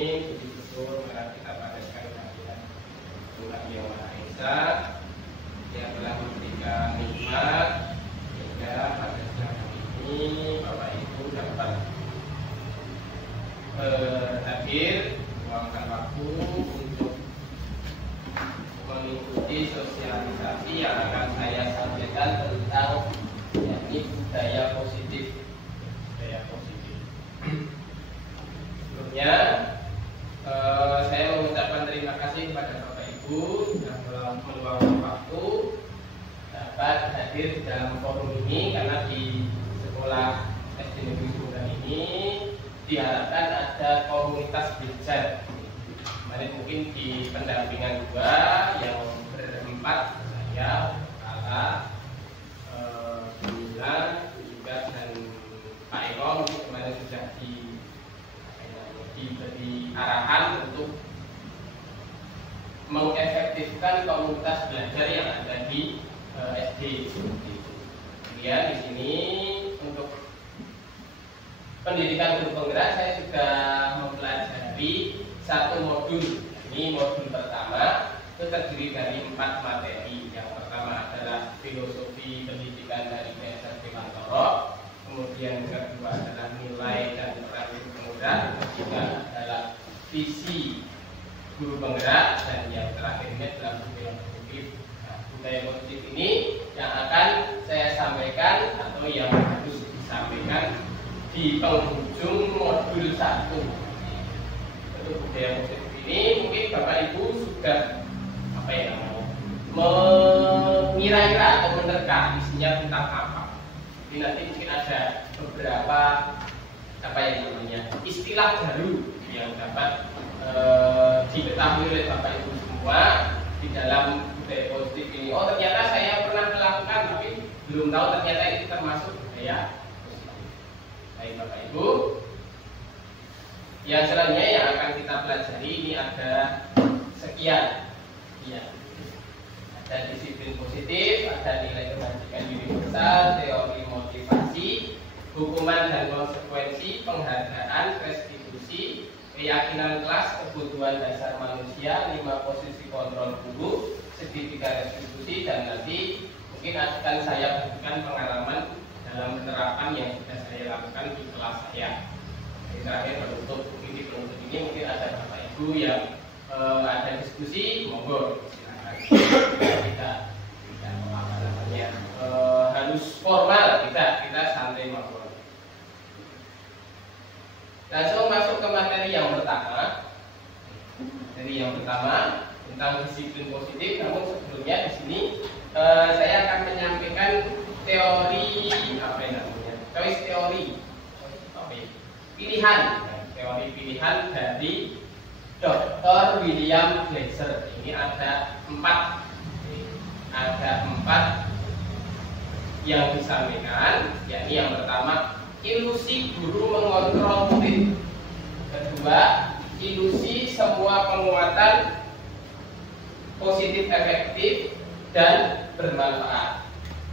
Puji syukur mari kita panjatkan kehadiran Tuhan Yang Maha Esa yang telah memberikan nikmat sehingga pada siang hari ini Bapak Ibu dapat hadir meluangkan waktu untuk mengikuti sosialisasi yang akan saya sampaikan tentang yakni budaya positif. Sebelumnya saya mengucapkan terima kasih kepada Bapak Ibu yang telah meluangkan waktu dapat hadir di dalam forum ini, karena di sekolah SD Negeri Sumedang ini diharapkan ada komunitas belajar. Kemarin mungkin di pendampingan juga yang berempat, saya, Kala, Bunda juga dan Pak Eko mungkin kemarin sudah diberi arahan untuk mengefektifkan komunitas belajar yang ada di SD. Kemudian di sini untuk pendidikan guru penggerak saya sudah mempelajari satu modul. Ini modul pertama, itu terdiri dari 4 materi. Yang pertama adalah filosofi pendidikan dari PSR Dewantoro, kemudian yang kedua adalah nilai dan peran guru penggerak, ketiga adalah visi guru penggerak, dan yang terakhir ini adalah budaya positif. Nah, budaya positif ini yang akan saya sampaikan atau yang harus disampaikan di penghujung modul 1. Untuk budaya positif ini mungkin Bapak Ibu sudah mengira-gira atau menerka isinya tentang apa. Jadi nanti mungkin ada beberapa istilah baru yang dapat diketahui oleh Bapak Ibu semua di dalam budaya positif ini. Oh, ternyata saya pernah melakukan tapi belum tahu ternyata itu termasuk budaya positif. Baik Bapak Ibu, yang selanjutnya yang akan kita pelajari ini ada sekian. Ya. Ada disiplin positif, ada nilai kebajikan universal, teori motivasi, hukuman dan konsekuensi, penghargaan, restitusi, keyakinan kelas, kebutuhan dasar manusia, 5 posisi kontrol guru, segitiga restitusi, dan nanti mungkin akan saya berikan pengalaman dalam penerapan yang sudah saya lakukan di kelas saya. Jadi terakhir penutup ini mungkin ada Bapak Ibu yang ada diskusi, monggo silakan. Kita harus formal, kita santai monggo. Langsung masuk ke materi yang pertama. Materi yang pertama tentang disiplin positif. Namun sebelumnya di sini saya akan menyampaikan teori choice teori, pilihan, teori pilihan dari Dr. William Glasser. Ini ada 4 yang disampaikan. Yakni yang pertama, ilusi guru mengontrol murid. Kedua, ilusi semua penguatan positif efektif dan bermanfaat.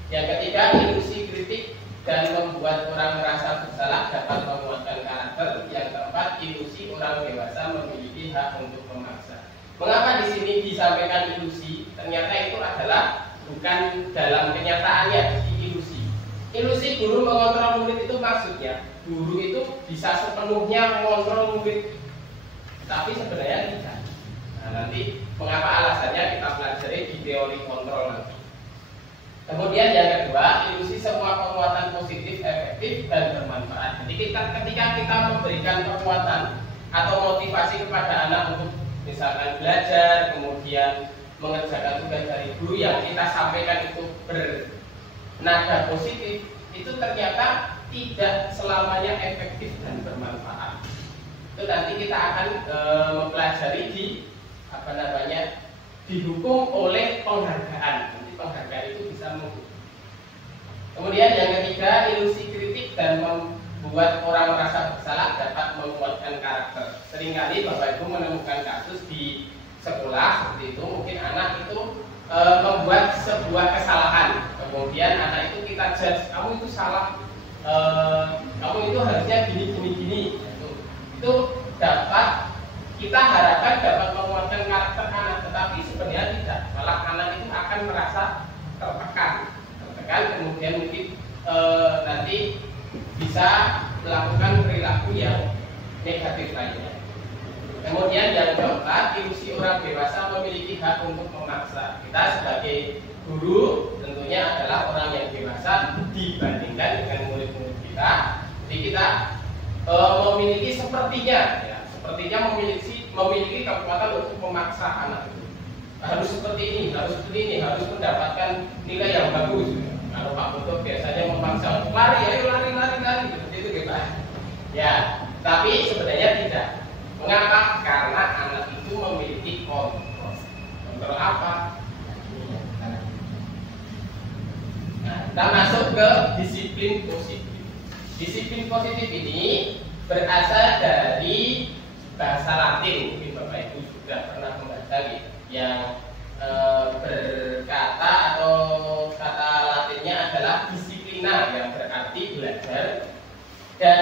Yang ketiga, ilusi kritik dan membuat orang merasa bersalah dapat menguatkan karakter. Yang keempat, ilusi orang dewasa memiliki hak untuk memaksa. Mengapa di sini disampaikan ilusi? Ternyata itu adalah bukan dalam kenyataannya ilusi. Ilusi guru mengontrol murid itu maksudnya guru itu bisa sepenuhnya mengontrol murid, tapi sebenarnya tidak. Nah, nanti mengapa alasannya kita pelajari di teori kontrol nanti. Kemudian yang kedua, ilusi semua penguatan positif, efektif, dan bermanfaat. Jadi ketika kita memberikan penguatan atau motivasi kepada anak untuk misalkan belajar, kemudian mengerjakan tugas dari guru yang kita sampaikan itu bernada positif, itu ternyata tidak selamanya efektif dan bermanfaat. Itu nanti kita akan mempelajari dihukum oleh penghargaan. Nanti penghargaan itu bisa menghukum. Kemudian yang ketiga, ilusi kritik dan membuat orang merasa bersalah dapat menguatkan karakter. Seringkali Bapak Ibu menemukan kasus di sekolah seperti itu, mungkin anak itu membuat sebuah kesalahan, kemudian anak itu kita judge, kamu itu salah, kamu itu harusnya gini. Itu dapat kita harapkan dapat menguatkan karakter anak, tetapi sebenarnya tidak. Malah anak itu akan merasa tertekan, kemudian mungkin nanti bisa melakukan perilaku yang negatif lainnya. Kemudian yang keempat, ilusi orang dewasa memiliki hak untuk memaksa. Kita sebagai guru tentunya adalah orang yang dewasa dibandingkan dengan murid-murid kita. Jadi kita memiliki sepertinya memiliki kekuatan untuk memaksa anak itu. Harus seperti ini, harus mendapatkan nilai yang bagus. Kalau Pak Putu biasanya memaksa untuk lari, ayo lari, seperti itu gitu. Ya, tapi sebenarnya tidak. Mengapa? Karena anak itu memiliki kontrol. Kontrol apa? Nah, kita masuk ke disiplin positif. Disiplin positif ini berasal dari bahasa Latin. Mungkin Bapak Ibu sudah pernah membaca gitu, yang berkata atau kata Latinnya adalah disiplina, yang berarti belajar, dan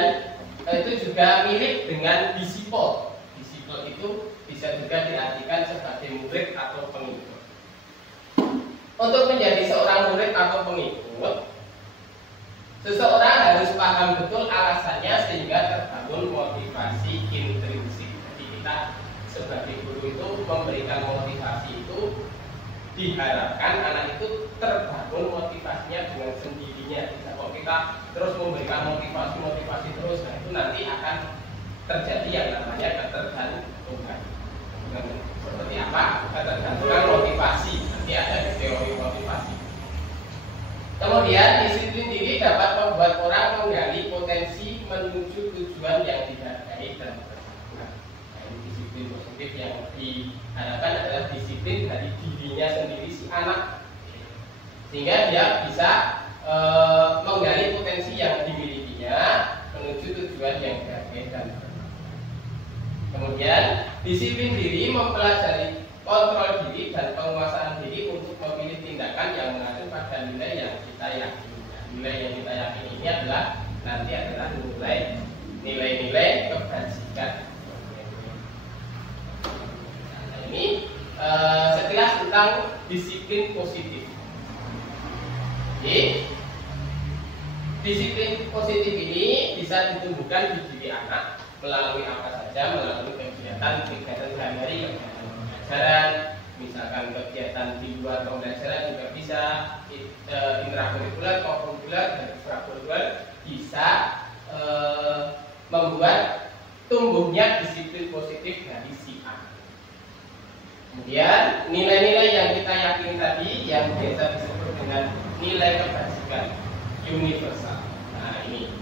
itu juga mirip dengan disipol. Disipol itu bisa juga diartikan sebagai murid atau pengikut. Untuk menjadi seorang murid atau pengikut, seseorang harus paham betul alasannya sehingga terbangun motivasi intrinsik. Jadi kita sebagai guru itu memberikan motivasi itu, diharapkan anak itu terbangun motivasinya dengan sendirinya. Kalau kita terus memberikan motivasi terus, nah itu nanti akan terjadi yang namanya ketergantungan. Seperti apa? Ketergantungan motivasi. Nanti ada di teori motivasi. Kemudian disiplin diri dapat membuat orang menggali potensi menuju tujuan yang dihargai dan berguna. Nah, ini disiplin positif yang diharapkan adalah disiplin dari dirinya sendiri si anak, sehingga dia bisa menggali potensi yang dimilikinya menuju tujuan yang dihargai dan berguna. Kemudian disiplin diri mempelajari kontrol diri dan penguasaan diri untuk memilih tindakan yang mengacu pada nilai yang kita yakini. Nilai yang kita yakini ini adalah nilai-nilai kebajikan. Nah, ini sekilas tentang disiplin positif. Jadi, disiplin positif ini bisa ditumbuhkan di diri anak melalui apa saja, melalui kegiatan sehari-hari, kegiatan pembelajaran, misalkan kegiatan di luar pembelajaran juga bisa, intrakurikuler, kokurikuler, dan ekstrakurikuler bisa membuat tumbuhnya disiplin positif dari si anak. Kemudian nilai-nilai yang kita yakini tadi yang biasa disebut dengan nilai kebajikan universal. Nah, ini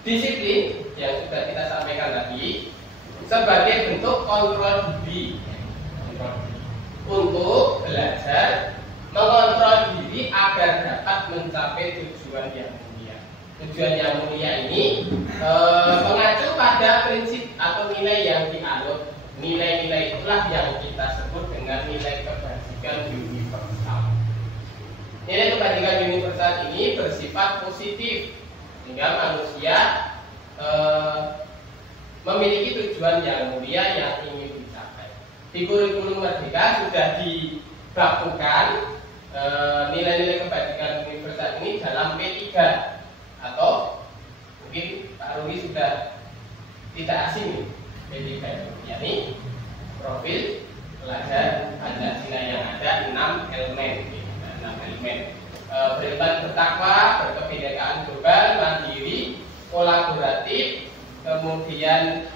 disiplin yang sudah kita sampaikan tadi sebagai bentuk kontrol diri untuk belajar mengontrol diri agar dapat mencapai tujuan yang mulia. Tujuan yang mulia ini mengacu pada prinsip atau nilai yang dianut. Nilai-nilai itulah yang kita sebut dengan nilai kebajikan universal. Nilai kebajikan universal ini bersifat positif, sehingga manusia memiliki tujuan yang mulia yang ingin dicapai. Di kurikulum Merdeka sudah dibakukan nilai-nilai kebajikan universal ini dalam P3, atau mungkin Pak Rudi sudah tidak asing P3, yakni profil pelajar Pancasila yang ada 6 elemen. Beriman bertakwa, berkebinekaan global, mandiri, kolaboratif, kemudian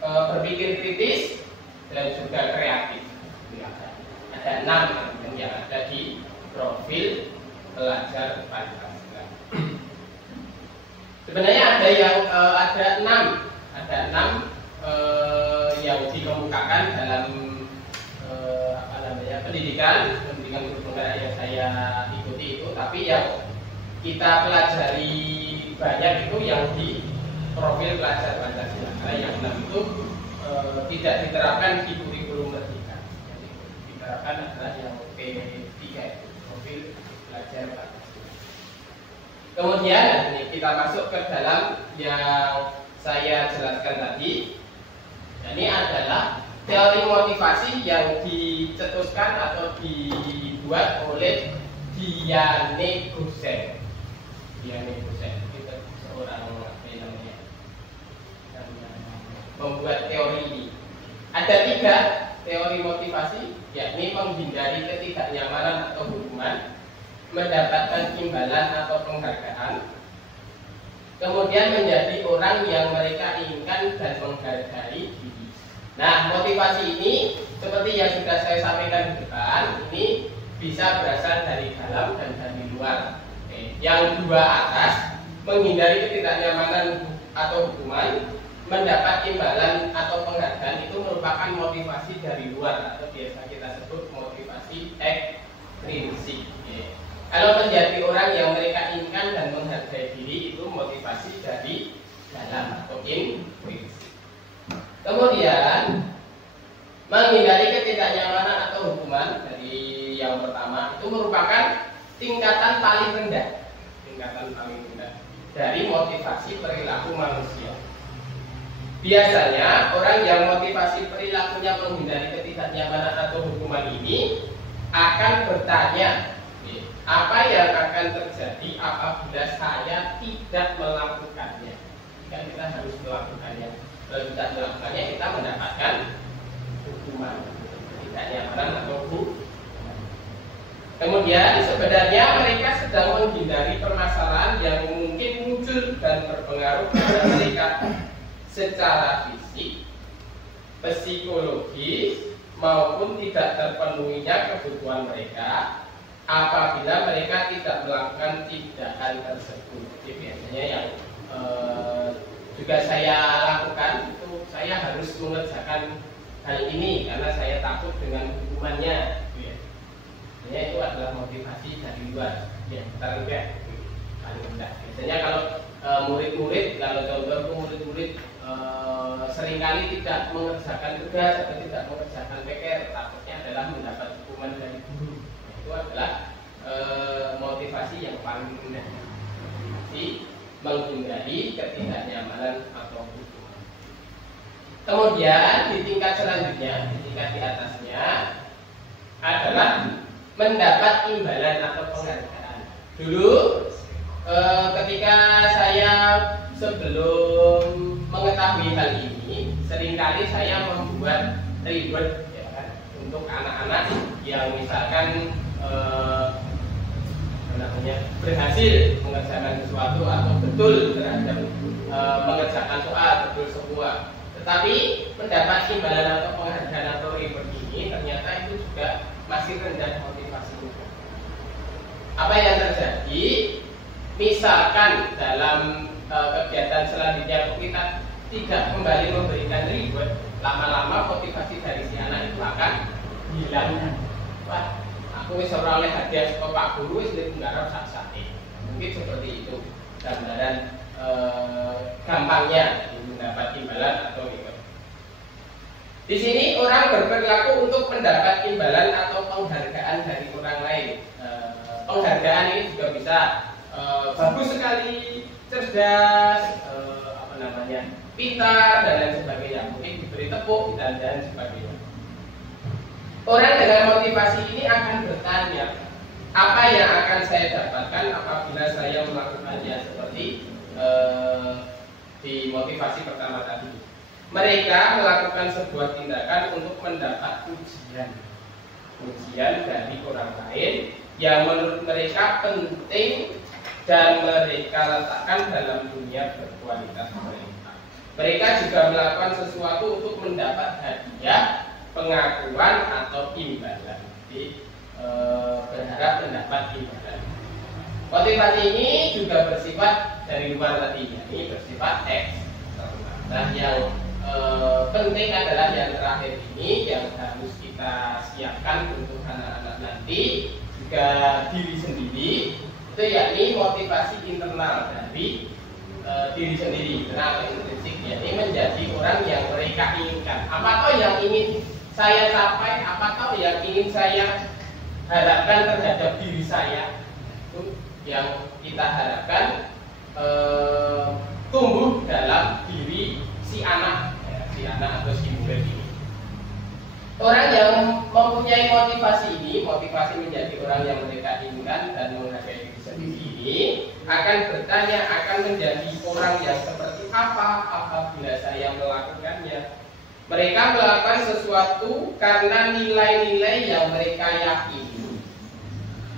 berpikir kritis, dan juga kreatif. Ada 6 yang ada di profil pelajar Pancasila. Sebenarnya ada 6 yang dikemukakan dalam pendidikan guru negara yang saya ikuti itu, tapi yang kita pelajari banyak itu yang di profil pelajar Pancasila. Karena yang 6 itu tidak diterapkan di kurikulum Merdeka. Yang diterapkan adalah yang P3, profil pelajar Pancasila. Kemudian ini kita masuk ke dalam yang saya jelaskan tadi. Ini adalah teori motivasi yang dicetuskan atau dibuat oleh Diane Gosset. Diane Gosset itu seorang namanya membuat teori ini. Ada 3 teori motivasi, yakni menghindari ketidaknyamanan atau hukuman, mendapatkan imbalan atau penghargaan, kemudian menjadi orang yang mereka inginkan dan menghargai diri. Nah, motivasi ini seperti yang sudah saya sampaikan di depan, ini bisa berasal dari dalam dan dari luar. Yang 2 atas, menghindari ketidaknyamanan atau hukuman, mendapat imbalan atau penghargaan, itu merupakan motivasi dari luar atau biasa kita sebut motivasi ekstrinsik. Kalau menjadi orang yang mereka inginkan dan menghargai diri, itu motivasi dari dalam atau intrinsik. Kemudian menghindari ketidaknyamanan atau hukuman, dari yang pertama itu merupakan tingkatan paling rendah dari motivasi perilaku manusia. Biasanya orang yang motivasi perilakunya menghindari ketidaknyamanan atau hukuman ini akan bertanya, apa yang akan terjadi apabila saya tidak melakukannya? Jika kita harus melakukannya, kalau tidak melakukannya kita mendapatkan hukuman, ketidaknyamanan atau hukuman. Kemudian sebenarnya mereka sedang menghindari permasalahan yang mungkin muncul dan berpengaruh pada mereka secara fisik, psikologis, maupun tidak terpenuhinya kebutuhan mereka apabila mereka tidak melakukan tindakan tersebut. Jadi biasanya yang juga saya lakukan itu, saya harus mengerjakan hal ini karena saya takut dengan hukumannya. Itu adalah motivasi dari luar yang terendah, paling rendah. Biasanya kalau murid-murid, kalau contoh murid-murid seringkali tidak mengerjakan tugas atau tidak mengerjakan PR, takutnya adalah mendapat hukuman dari guru. Itu adalah motivasi yang paling rendah, motivasi menghindari ketidaknyamanan atau hukuman. Kemudian di tingkat selanjutnya, di tingkat di atasnya adalah mendapat imbalan atau penghargaan. Dulu ketika saya sebelum mengetahui hal ini, seringkali saya membuat reward ya kan, untuk anak-anak yang misalkan berhasil mengerjakan sesuatu atau betul terhadap mengerjakan soal betul semua. Tetapi mendapat imbalan atau penghargaan atau reward ini ternyata itu juga masih rendah motivasinya. Apa yang terjadi? Misalkan dalam kegiatan selanjutnya kita tidak kembali memberikan reward, lama-lama motivasi dari si anak itu akan hilang. Wah, aku bisa oleh hadiah ke Pak Guru, wis nggarap sak-sake. Mungkin seperti itu gambaran gampangnya mendapat imbalan atau reward. Di sini orang berperilaku untuk mendapat imbalan atau penghargaan dari orang lain. Penghargaan ini juga bisa bagus sekali, cerdas, pintar dan lain sebagainya. Mungkin diberi tepuk dan sebagainya. Orang dengan motivasi ini akan bertanya, apa yang akan saya dapatkan apabila saya melakukannya, seperti di motivasi pertama tadi. Mereka melakukan sebuah tindakan untuk mendapat pujian dari orang lain yang menurut mereka penting dan mereka letakkan dalam dunia berkualitas mereka. Mereka juga melakukan sesuatu untuk mendapat hadiah, pengakuan atau imbalan. Jadi berharap mendapat imbalan. Motivasi ini juga bersifat dari luar tadi, ini bersifat eksternal. Nah, yang penting adalah yang terakhir ini yang harus kita siapkan untuk anak-anak nanti, juga diri sendiri, itu yakni motivasi internal dari diri sendiri, internal intrinsik, yakni menjadi orang yang mereka inginkan. Apa toh yang ingin saya capai, apa toh yang ingin saya harapkan terhadap diri saya, itu yang kita harapkan tumbuh dalam diri bertanya akan menjadi orang yang seperti apa apabila saya melakukannya. Mereka melakukan sesuatu karena nilai-nilai yang mereka yakini,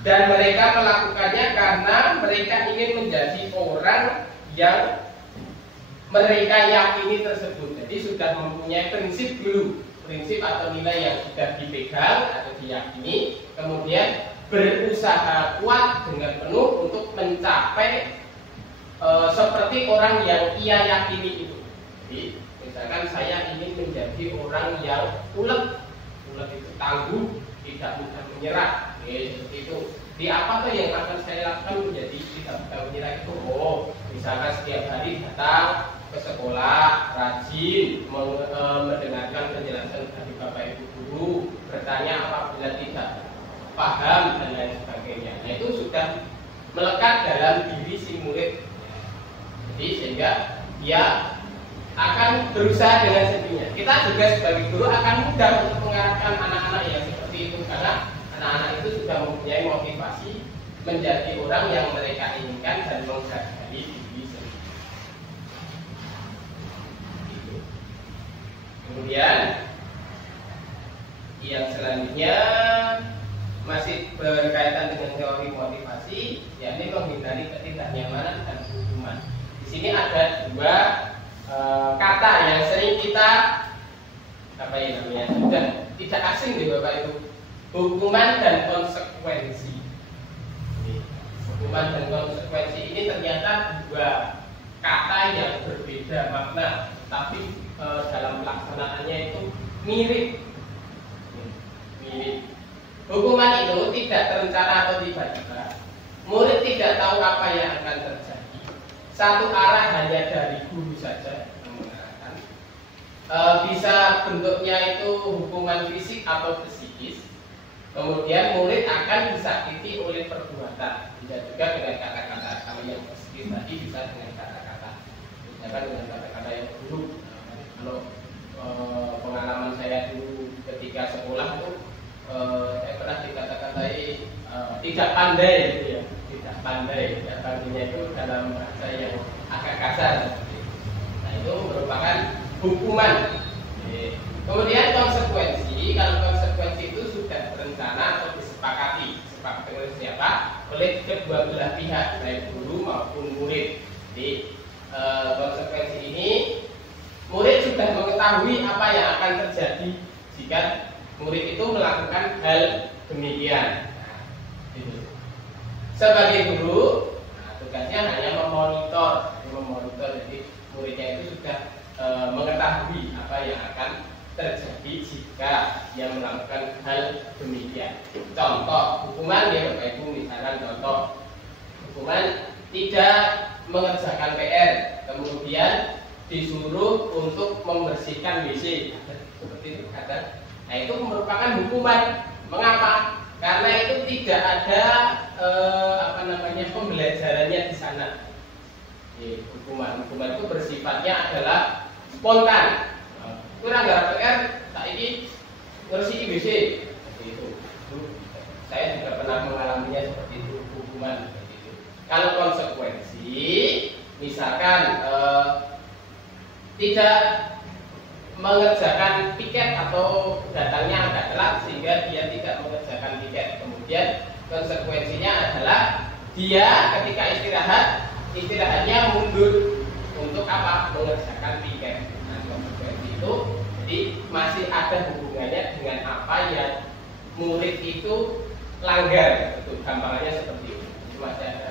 dan mereka melakukannya karena mereka ingin menjadi orang yang mereka yakini tersebut. Jadi sudah mempunyai prinsip dulu, prinsip atau nilai yang sudah dipegang atau diyakini, kemudian berusaha kuat dengan penuh untuk mencapai seperti orang yang ia yakini itu. Jadi misalkan saya ingin menjadi orang yang ulet itu tangguh, tidak mudah menyerah, seperti itu. Di apa tuh yang akan saya lakukan menjadi tidak mudah menyerah itu? Oh, misalkan setiap hari datang ke sekolah, rajin mendengarkan penjelasan dari bapak ibu guru, bertanya apabila tidak paham dan lain sebagainya. Nah, itu sudah melekat dalam diri si murid. Jadi sehingga dia akan berusaha dengan sendirinya. Kita juga sebagai guru akan mudah untuk mengarahkan anak-anak yang seperti itu, karena anak-anak itu sudah mempunyai motivasi menjadi orang yang mereka inginkan dan menghargai diri sendiri. Kemudian yang selanjutnya masih berkaitan dengan teori motivasi, yakni menghindari ketidaknyamanan dan hukuman. Di sini ada dua kata yang sering kita sudah tidak asing di Bapak Ibu, hukuman dan konsekuensi. Hukuman dan konsekuensi ini ternyata dua kata yang berbeda makna, tapi dalam pelaksanaannya itu mirip. Hukuman itu tidak terencana atau tiba-tiba. Murid tidak tahu apa yang akan terjadi. Satu arah hanya dari guru saja yang mengarahkan. Bisa bentuknya itu hukuman fisik atau psikis. Kemudian murid akan disakiti oleh perbuatan. Bisa juga dengan kata-kata. Kalau yang psikis tadi bisa dengan kata-kata. Misalkan dengan kata-kata yang buruk. Kalau pengalaman saya dulu ketika sekolah itu, saya pernah dikata-katai tidak pandai, gitu ya. Tidak pandai. Pandainya itu dalam bahasa yang agak kasar. Nah, itu merupakan hukuman. Kemudian konsekuensi, kalau konsekuensi itu sudah berencana atau disepakati, disepakati oleh siapa? Oleh kedua belah pihak, baik guru maupun murid. Jadi konsekuensi ini murid sudah mengetahui apa yang akan terjadi jika murid itu melakukan hal demikian. Sebagai guru, tugasnya hanya memonitor. Jadi muridnya itu sudah mengetahui apa yang akan terjadi jika dia melakukan hal demikian. Contoh hukuman ya Bapak Ibu, misalkan contoh hukuman tidak mengerjakan PR, kemudian disuruh untuk membersihkan WC, seperti itu kata. Nah, itu merupakan hukuman. Mengapa? Karena itu tidak ada pembelajarannya di sana. Hukuman itu bersifatnya adalah spontan. Kurang gara PR, tak ini bersih WC. Seperti itu. Saya juga pernah mengalaminya seperti itu, hukuman seperti itu. Kalau konsekuensi, misalkan tidak mengerjakan piket atau datangnya agak telat sehingga dia tidak mengerjakan piket. Kemudian konsekuensinya adalah dia ketika istirahatnya mundur untuk apa? Mengerjakan piket. Nah, konsekuensi itu jadi masih ada hubungannya dengan apa yang murid itu langgar. Itu gampangannya seperti itu. Masih ada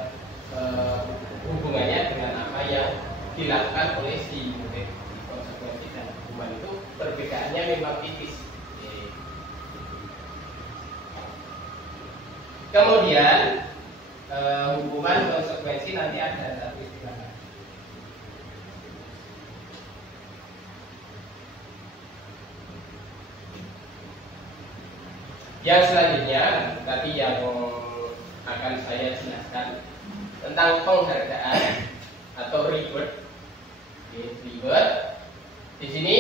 hubungannya dengan apa yang dilakukan oleh si murid. Konsekuensi dan hukuman itu perbedaannya memang tipis. Kemudian hukuman konsekuensi nanti ada satu istilah. Yang selanjutnya tadi yang akan saya jelaskan tentang penghargaan atau reward. Reward di sini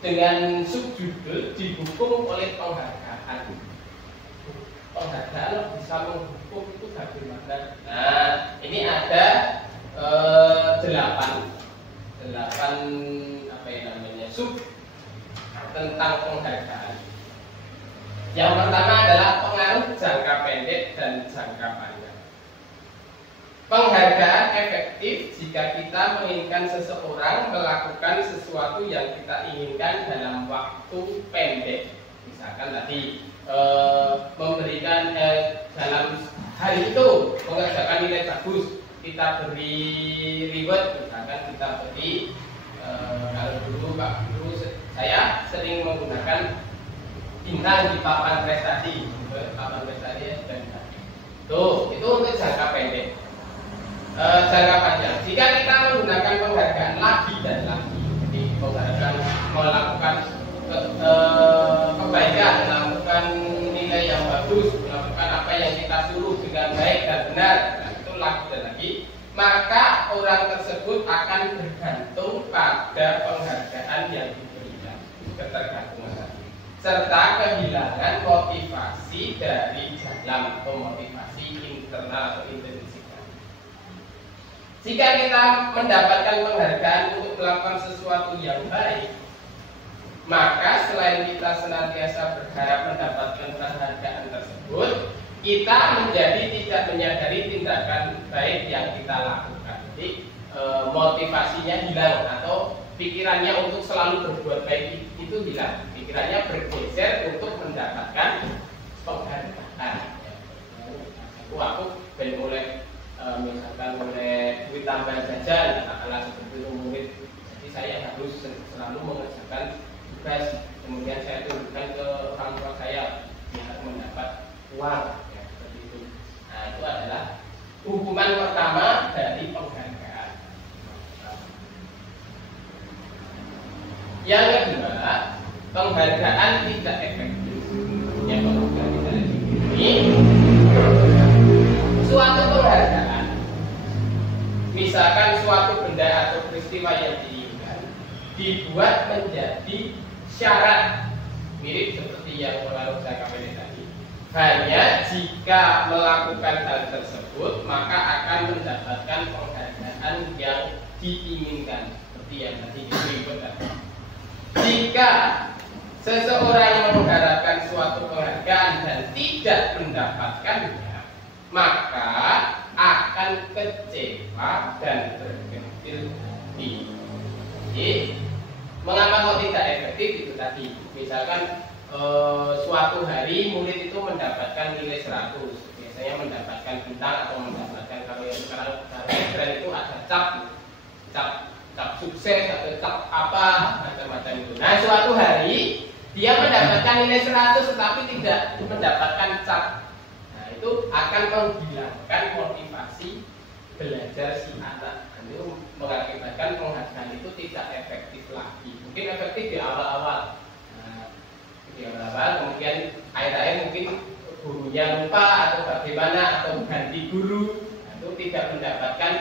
dengan subjudul didukung oleh penghargaan. penghargaan bisa menghukum itu bagaimana? Nah, ini ada 8 apa yang namanya sub tentang penghargaan. Yang pertama adalah pengaruh jangka pendek dan jangka panjang. Penghargaan efektif jika kita menginginkan seseorang melakukan sesuatu yang kita inginkan dalam waktu pendek. Misalkan tadi memberikan dalam hari itu mengerjakan nilai bagus, kita beri reward, misalkan kita beri kalau dulu Pak Guru saya sering menggunakan bintang di papan prestasi, dan tuh itu untuk jangka pendek. Jangka panjang, jika kita menggunakan penghargaan lagi dan lagi, jadi penghargaan melakukan kebaikan, melakukan nilai yang bagus, melakukan apa yang kita suruh dengan baik dan benar, nah, itu lagi dan lagi, maka orang tersebut akan bergantung pada penghargaan yang diberikan, ketergantungan, serta kehilangan motivasi dari dalam atau motivasi internal atau intrinsik. Jika kita mendapatkan penghargaan untuk melakukan sesuatu yang baik, maka selain kita senantiasa berharap mendapatkan penghargaan tersebut, kita menjadi tidak menyadari tindakan baik yang kita lakukan. Jadi motivasinya hilang atau pikirannya untuk selalu berbuat baik itu hilang. Pikirannya bergeser untuk mendapatkan penghargaan. Aku ben mulai misalkan oleh duit tambah jajan, katakanlah seperti itu murid, jadi saya harus selalu mengerjakan tugas, kemudian saya tunjukkan ke orang tua saya biar mendapat uang, ya, seperti itu. Nah, itu adalah hukuman pertama dari penghargaan. Yang kedua, penghargaan tidak efektif. Ya, penghargaan tidak efektif ini suatu penghargaan, misalkan suatu benda atau peristiwa yang diinginkan dibuat menjadi syarat, mirip seperti yang pengaruh jangka pendek tadi. Hanya jika melakukan hal tersebut maka akan mendapatkan penghargaan yang diinginkan, seperti yang tadi disebutkan. Jika seseorang mengharapkan suatu penghargaan dan tidak mendapatkannya, maka akan kecewa dan berkecil hati. Jadi, mengapa kok tidak efektif itu tadi? Misalkan suatu hari murid itu mendapatkan nilai 100, biasanya mendapatkan bintang atau mendapatkan, kalau yang sekarang keren itu ada cap sukses atau cap apa macam-macam itu. Nah, suatu hari dia mendapatkan nilai 100 tetapi tidak mendapatkan cap. Itu akan menghilangkan motivasi belajar si anak. Itu mengakibatkan penghargaan itu tidak efektif lagi. Mungkin efektif di awal-awal, kemudian akhir-akhir mungkin gurunya lupa atau bagaimana atau ganti guru, itu tidak mendapatkan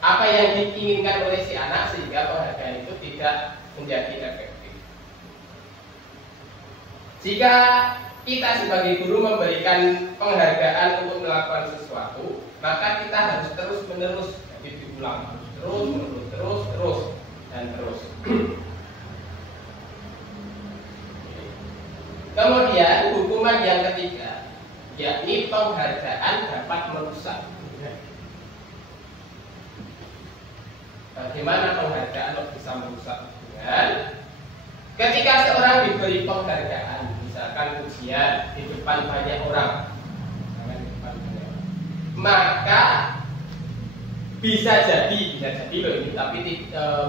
apa yang diinginkan oleh si anak sehingga penghargaan itu tidak menjadi efektif. Jika kita sebagai guru memberikan penghargaan untuk melakukan sesuatu, maka kita harus terus-menerus, jadi diulang terus dan terus. Kemudian hukuman yang ketiga, yakni penghargaan dapat merusak. Bagaimana penghargaan bisa merusak hubungan? Ketika seorang diberi penghargaan, misalkan ujian di depan banyak orang, maka bisa jadi loh ini, tapi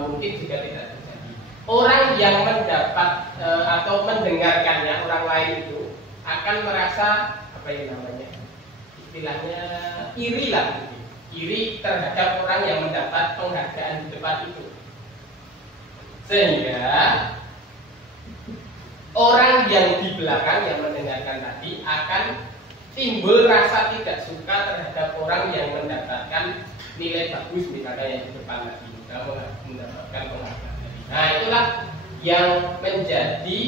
mungkin juga tidak terjadi. Orang yang mendapat atau mendengarkannya orang lain itu akan merasa apa yang namanya, istilahnya iri lah, iri terhadap orang yang mendapat penghargaan di depan itu, sehingga orang yang di belakang yang mendengarkan tadi akan timbul rasa tidak suka terhadap orang yang mendapatkan nilai bagus, misalnya yang di depan tadi mendapatkan penghargaan tadi. Nah, itulah yang menjadi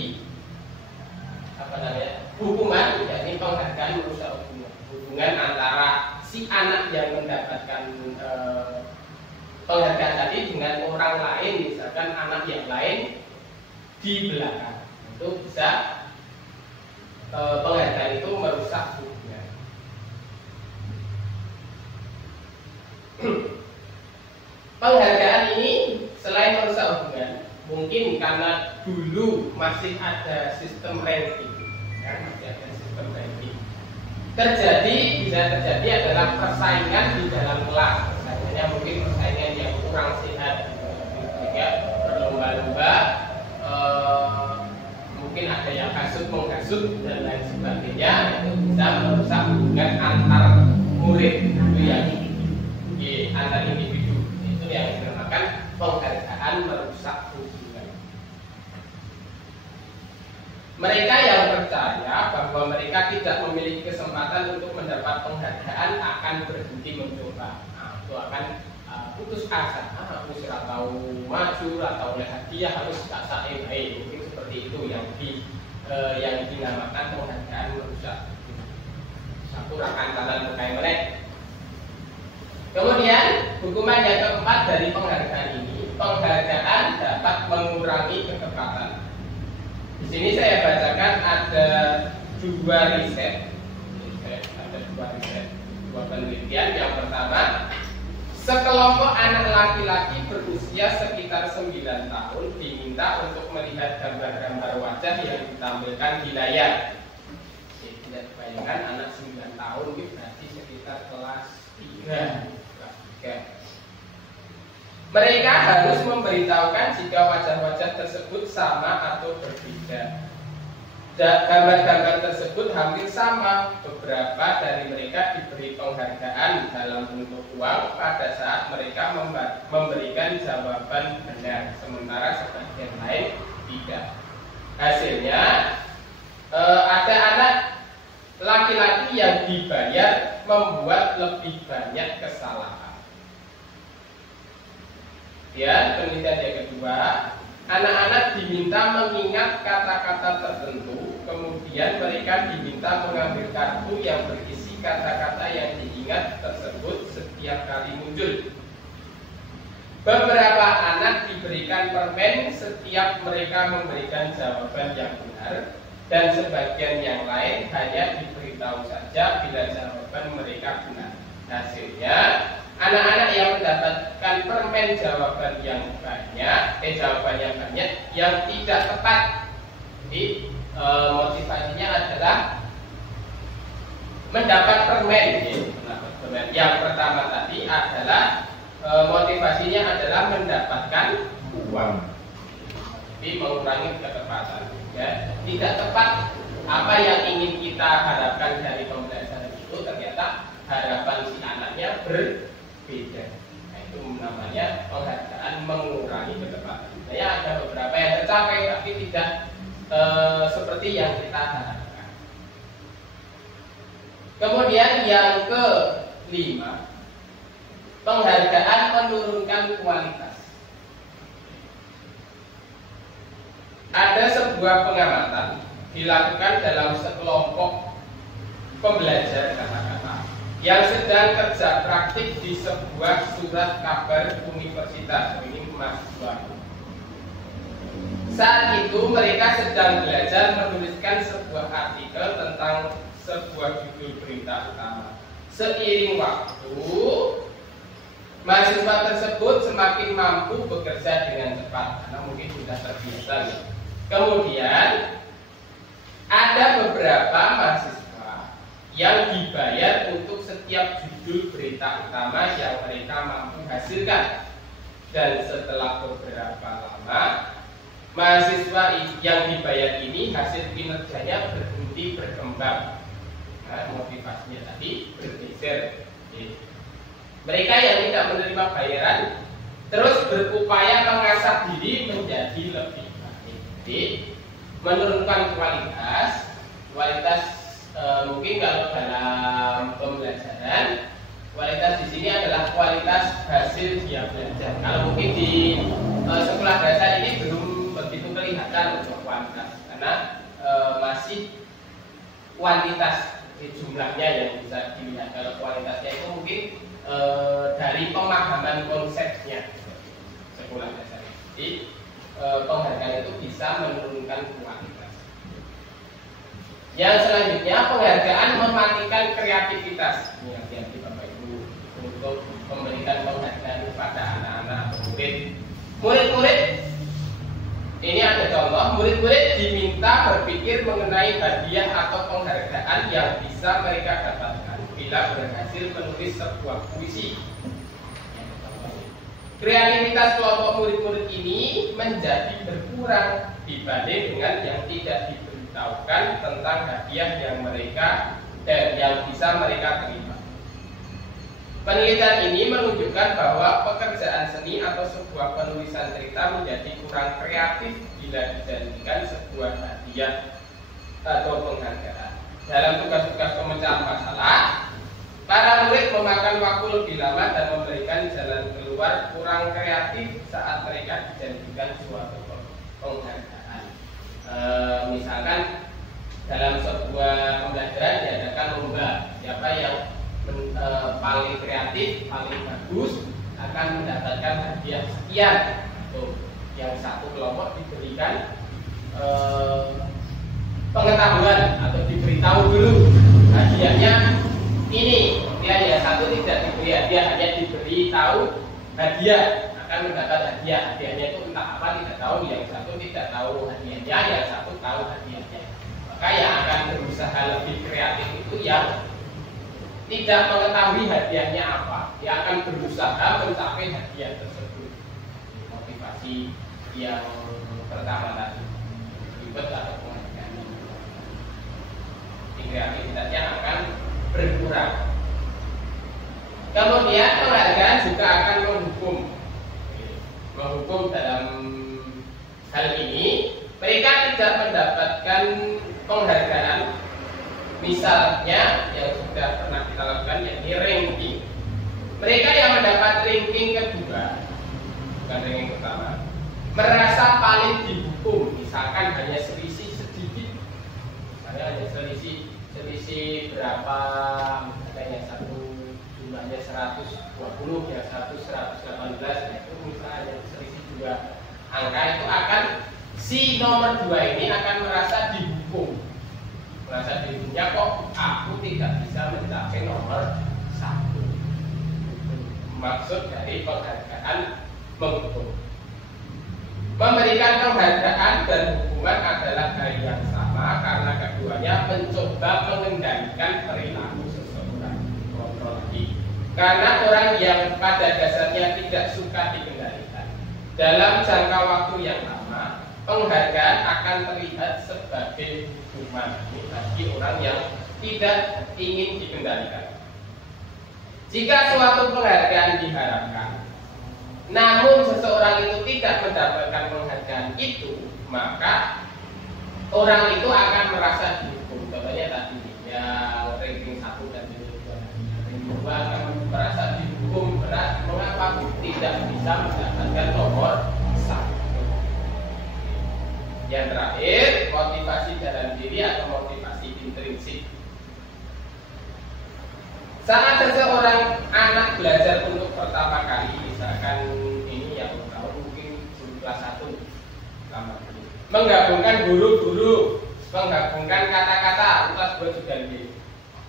apa namanya, hukuman, yakni penghargaan merusak hubungan antara si anak yang mendapatkan penghargaan tadi dengan orang lain, misalkan anak yang lain di belakang. Itu bisa penghargaan itu merusak hubungan. Penghargaan ini selain merusak hubungan, mungkin karena dulu masih ada sistem ranking, ya, masih ada sistem ranking. Bisa terjadi adalah persaingan di dalam kelas. Persaingannya mungkin persaingan yang kurang sehat, sehingga berlomba-lomba, mungkin ada yang menghasut dan lain sebagainya. Itu bisa merusak hubungan antar murid, itu yang antar individu. Itu yang dinamakan penghargaan merusak hubungan. Mereka yang percaya bahwa mereka tidak memiliki kesempatan untuk mendapat penghargaan akan berhenti mencoba. Nah, itu akan putus asa. Aku sudah tahu maju atau oleh hadiah harus tak saing. Mungkin seperti itu yang dinamakan penghargaan merusak. Satu rekan tangan berkait mereka. Kemudian hukuman yang keempat dari penghargaan ini, penghargaan dapat mengurangi ketepatan. Di sini saya bacakan ada dua riset, dua penelitian. Yang pertama, sekelompok anak laki-laki berusia sekitar 9 tahun diminta untuk melihat gambar-gambar wajah yang ditampilkan di layar. Tidak bayangkan anak 9 tahun itu berarti sekitar kelas 3. Mereka harus memberitahukan jika wajah-wajah tersebut sama atau berbeda. Gambar-gambar tersebut hampir sama. Beberapa dari mereka diberi penghargaan dalam bentuk uang pada saat mereka memberikan jawaban benar, sementara sebagian lain tidak. Hasilnya ada anak laki-laki yang dibayar membuat lebih banyak kesalahan. Ya, penelitian yang kedua, anak-anak diminta mengingat kata-kata tertentu, kemudian mereka diminta mengambil kartu yang berisi kata-kata yang diingat tersebut setiap kali muncul. Beberapa anak diberikan permen setiap mereka memberikan jawaban yang benar, dan sebagian yang lain hanya diberitahu saja bila jawaban mereka benar. Hasilnya, anak-anak yang mendapatkan permen jawaban yang banyak yang tidak tepat. Jadi motivasinya adalah mendapat permen. Yang pertama tadi adalah motivasinya adalah mendapatkan uang. Jadi mengurangi ketepatan. Ya, tidak tepat apa yang ingin kita harapkan dari pembelajaran itu, ternyata harapan si anaknya berbeda. Nah, itu namanya penghargaan mengurangi ketepatan. Nah, ya, ada beberapa yang tercapai tapi tidak seperti yang kita harapkan. Kemudian yang kelima, penghargaan menurunkan kualitas. Ada sebuah pengamatan dilakukan dalam sekelompok pembelajar kata-kata yang sedang kerja praktik di sebuah surat kabar universitas. Ini mahasiswa. Saat itu mereka sedang belajar menuliskan sebuah artikel tentang sebuah judul berita utama. Seiring waktu, mahasiswa tersebut semakin mampu bekerja dengan cepat karena mungkin sudah terbiasa. Kemudian ada beberapa mahasiswa yang dibayar untuk setiap judul berita utama yang mereka mampu hasilkan. Dan setelah beberapa lama, mahasiswa yang dibayar ini hasil kinerjanya berhenti berkembang. Nah, motivasinya tadi bergeser. Mereka yang tidak menerima bayaran terus berupaya mengasah diri menjadi lebih baik. Jadi menurunkan kualitas mungkin kalau dalam pembelajaran, kualitas di sini adalah kualitas hasil dia belajar. Kalau mungkin di sekolah dasar ini belum begitu kelihatan untuk kualitas karena masih kuantitas jumlahnya yang bisa dilihat. Kalau kualitasnya itu mungkin dari pemahaman konsepnya sekolah dasar. Jadi penghargaan itu bisa menurunkan kualitas. Yang selanjutnya, penghargaan mematikan kreativitas. Ini hati-hati Bapak Ibu untuk memberikan penghargaan kepada anak-anak atau murid. Murid-murid, ini ada contoh, murid-murid diminta berpikir mengenai hadiah atau penghargaan yang bisa mereka dapatkan bila berhasil menulis sebuah puisi. Kreativitas kelompok murid-murid ini menjadi berkurang dibanding dengan yang tidak diberitahukan tentang hadiah yang bisa mereka terima. Penelitian ini menunjukkan bahwa pekerjaan seni atau sebuah penulisan cerita menjadi kurang kreatif bila dijadikan sebuah hadiah atau penghargaan. Dalam tugas-tugas pemecahan masalah, para murid memakan waktu lebih lama dan memberikan jalan keluar kurang kreatif saat mereka dijadikan suatu penghargaan. Misalkan dalam sebuah pembelajaran diadakan lomba, siapa yang paling kreatif, paling bagus akan mendapatkan hadiah sekian. Tuh, yang satu kelompok diberikan pengetahuan atau diberitahu dulu hadiahnya ini. Yang satu tidak diberi hadiah, hanya diberitahu hadiah akan mendapat hadiah. Hadiahnya itu entah apa tidak tahu. Yang satu tidak tahu hadiahnya, yang satu tahu hadiahnya. Maka yang akan berusaha lebih kreatif itu yang tidak mengetahui hadiahnya apa, dia akan berusaha mencapai hadiah tersebut. Motivasi yang pertama tadi, ribet atau penghargaan, kreativitasnya akan berkurang. Kemudian penghargaan juga akan menghukum dalam hal ini. Mereka tidak mendapatkan penghargaan. Misalnya yang sudah pernah kita lakukan, yakni ranking. Mereka yang mendapat ranking kedua, bukan ranking pertama, merasa paling dihukum. Misalkan hanya selisih sedikit, misalnya hanya selisih berapa, misalnya satu jumlahnya 120, ya 118, itu misalnya selisih dua angka, itu akan si nomor 2 ini akan merasa dihukum. Merasa dirinya kok aku tidak bisa mencapai nomor 1. Maksud dari penghargaan menghukum. Memberikan penghargaan dan hukuman adalah hal yang sama karena keduanya mencoba mengendalikan perilaku seseorang. Kontrol lagi. Karena orang yang pada dasarnya tidak suka dikendalikan, dalam jangka waktu yang lama, penghargaan akan terlihat sebagai hukuman bagi orang yang tidak ingin dikendalikan. Jika suatu penghargaan diharapkan, namun seseorang itu tidak mendapatkan penghargaan itu, maka orang itu akan merasa dihukum. Contohnya tadi yang ranking 1 dan ranking 2 akan merasa dihukum berat. Mengapa tidak bisa mendapatkan nomor 1? Yang terakhir, motivasi dalam diri atau motivasi intrinsik. Saat seseorang anak belajar untuk pertama kali, misalkan ini yang tahu mungkin kelas 1, menggabungkan huruf-huruf, menggabungkan kata-kata, kelas 2 juga lebih.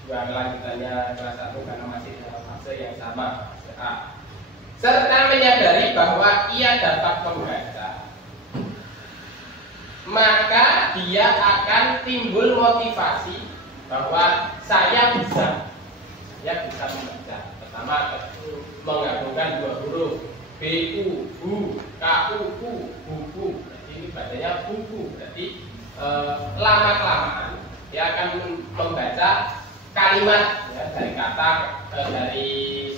Dua lanjutannya kelas 1 karena masih dalam fase yang sama, fase A. Serta menyadari bahwa ia dapat membaca, maka dia akan timbul motivasi bahwa saya bisa membaca. Pertama, menggabungkan dua huruf bu, bu, ku, buku. Berarti ini bacanya buku. Berarti lama-kelamaan dia akan membaca kalimat, ya, dari kata dari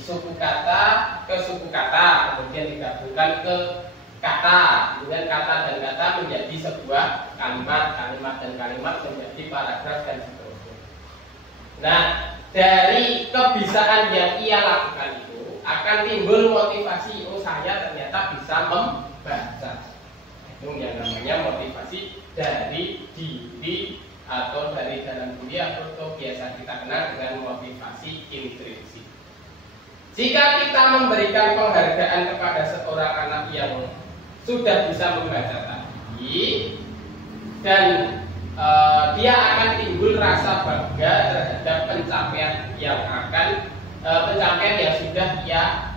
suku kata ke suku kata, kemudian digabungkan ke kata, kemudian kata dan kata menjadi sebuah kalimat, kalimat dan kalimat menjadi paragraf dan seterusnya. Nah, dari kebiasaan yang ia lakukan itu akan timbul motivasi, oh saya ternyata bisa membaca. Itu yang namanya motivasi dari diri atau dari dalam kuliah atau biasa kita kenal dengan motivasi intrinsik. Jika kita memberikan penghargaan kepada seorang anak yang sudah bisa membaca tadi dan dia akan timbul rasa bangga terhadap pencapaian yang sudah ia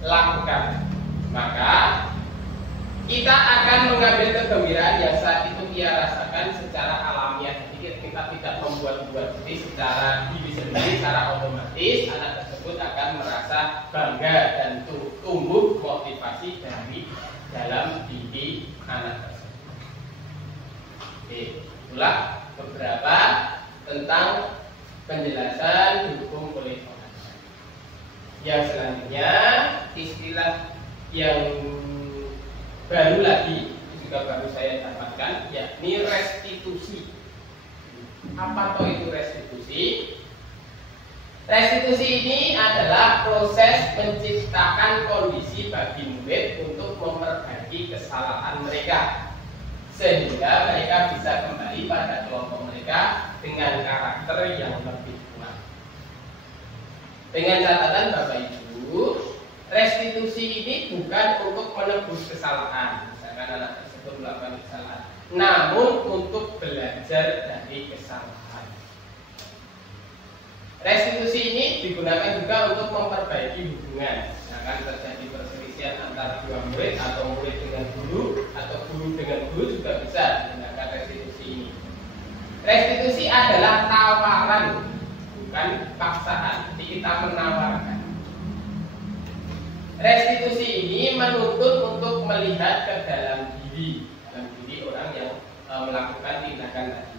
lakukan, maka kita akan mengambil kegembiraan yang saat itu ia rasakan secara alamiah. Jadi kita tidak membuat-buat, jadi secara diri sendiri, secara otomatis anak tersebut akan merasa bangga dan tumbuh motivasi dari dalam diri anak tersebut. Oke, itulah beberapa tentang penjelasan didukung oleh pengalaman. Yang selanjutnya istilah yang baru lagi, juga baru saya dapatkan, yakni restitusi. Apa itu restitusi? Restitusi ini adalah proses menciptakan kondisi bagi murid untuk memperbaiki kesalahan mereka, sehingga mereka bisa kembali pada kelompok mereka dengan karakter yang lebih kuat. Dengan catatan Bapak Ibu, restitusi ini bukan untuk menebus kesalahan, misalkan anak tersebut melakukan kesalahan, namun untuk belajar dari kesalahan. Restitusi ini digunakan juga untuk memperbaiki hubungan, misalkan terjadi perselisihan antara dua murid atau murid dengan guru atau guru dengan guru juga bisa digunakan restitusi ini. Restitusi adalah tawaran, bukan paksaan, jadi kita menawarkan. Restitusi ini menuntut untuk melihat ke dalam diri orang yang melakukan tindakan tadi.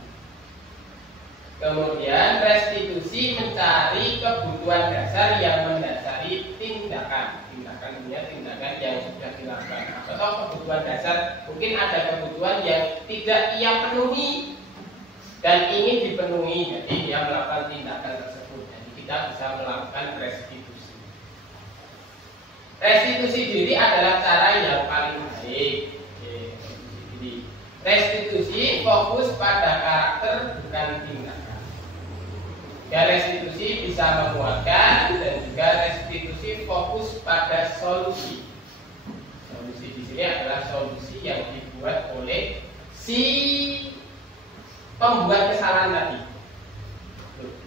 Kemudian restitusi mencari kebutuhan dasar yang mendasari tindakan yang sudah dilakukan, atau kebutuhan dasar, mungkin ada kebutuhan yang tidak ia penuhi dan ingin dipenuhi, jadi dia melakukan tindakan tersebut. Jadi kita bisa melakukan restitusi. Restitusi diri adalah cara yang paling baik. Restitusi fokus pada karakter bukan tindakan. Ya, restitusi bisa menguatkan dan juga restitusi fokus pada solusi. Solusi di sini adalah solusi yang dibuat oleh si pembuat kesalahan tadi.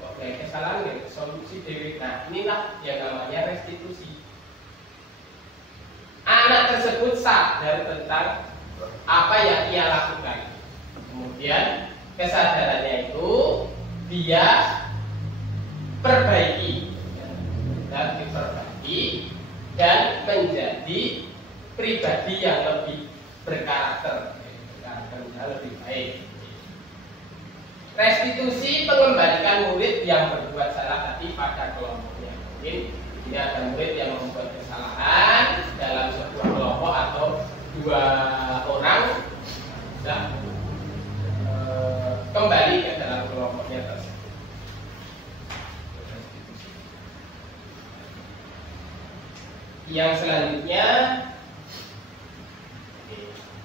Oke, kesalahan ya, solusi dewi. Nah, inilah yang namanya restitusi. Anak tersebut sadar tentang apa yang ia lakukan. Kemudian kesadarannya itu dia perbaiki dan diperbaiki dan menjadi pribadi yang lebih berkarakter yang lebih baik. Restitusi mengembalikan murid yang berbuat salah tadi pada kelompoknya. Mungkin ini ada murid yang membuat kesalahan dalam sebuah kelompok atau dua orang bisa kembali ke dalam kelompoknya tersebut. Yang selanjutnya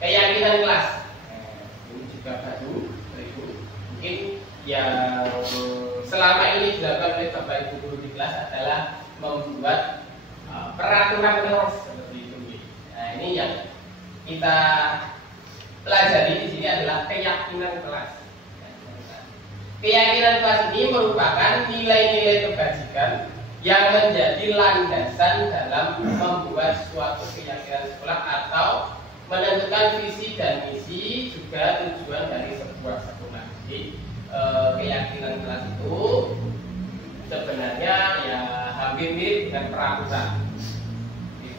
keyakinan kelas. Ini juga baru. Mungkin yang selama ini dilakukan oleh Bapak Ibu guru di kelas adalah membuat peraturan kelas seperti itu. Nah, ini yang kita pelajari di sini adalah keyakinan kelas. Keyakinan kelas ini merupakan nilai-nilai kebajikan yang menjadi landasan dalam membuat suatu keyakinan sekolah atau menentukan visi dan misi, juga tujuan dari sebuah sekolah. Jadi keyakinan kelas itu sebenarnya ya hampir mirip dengan peraturan.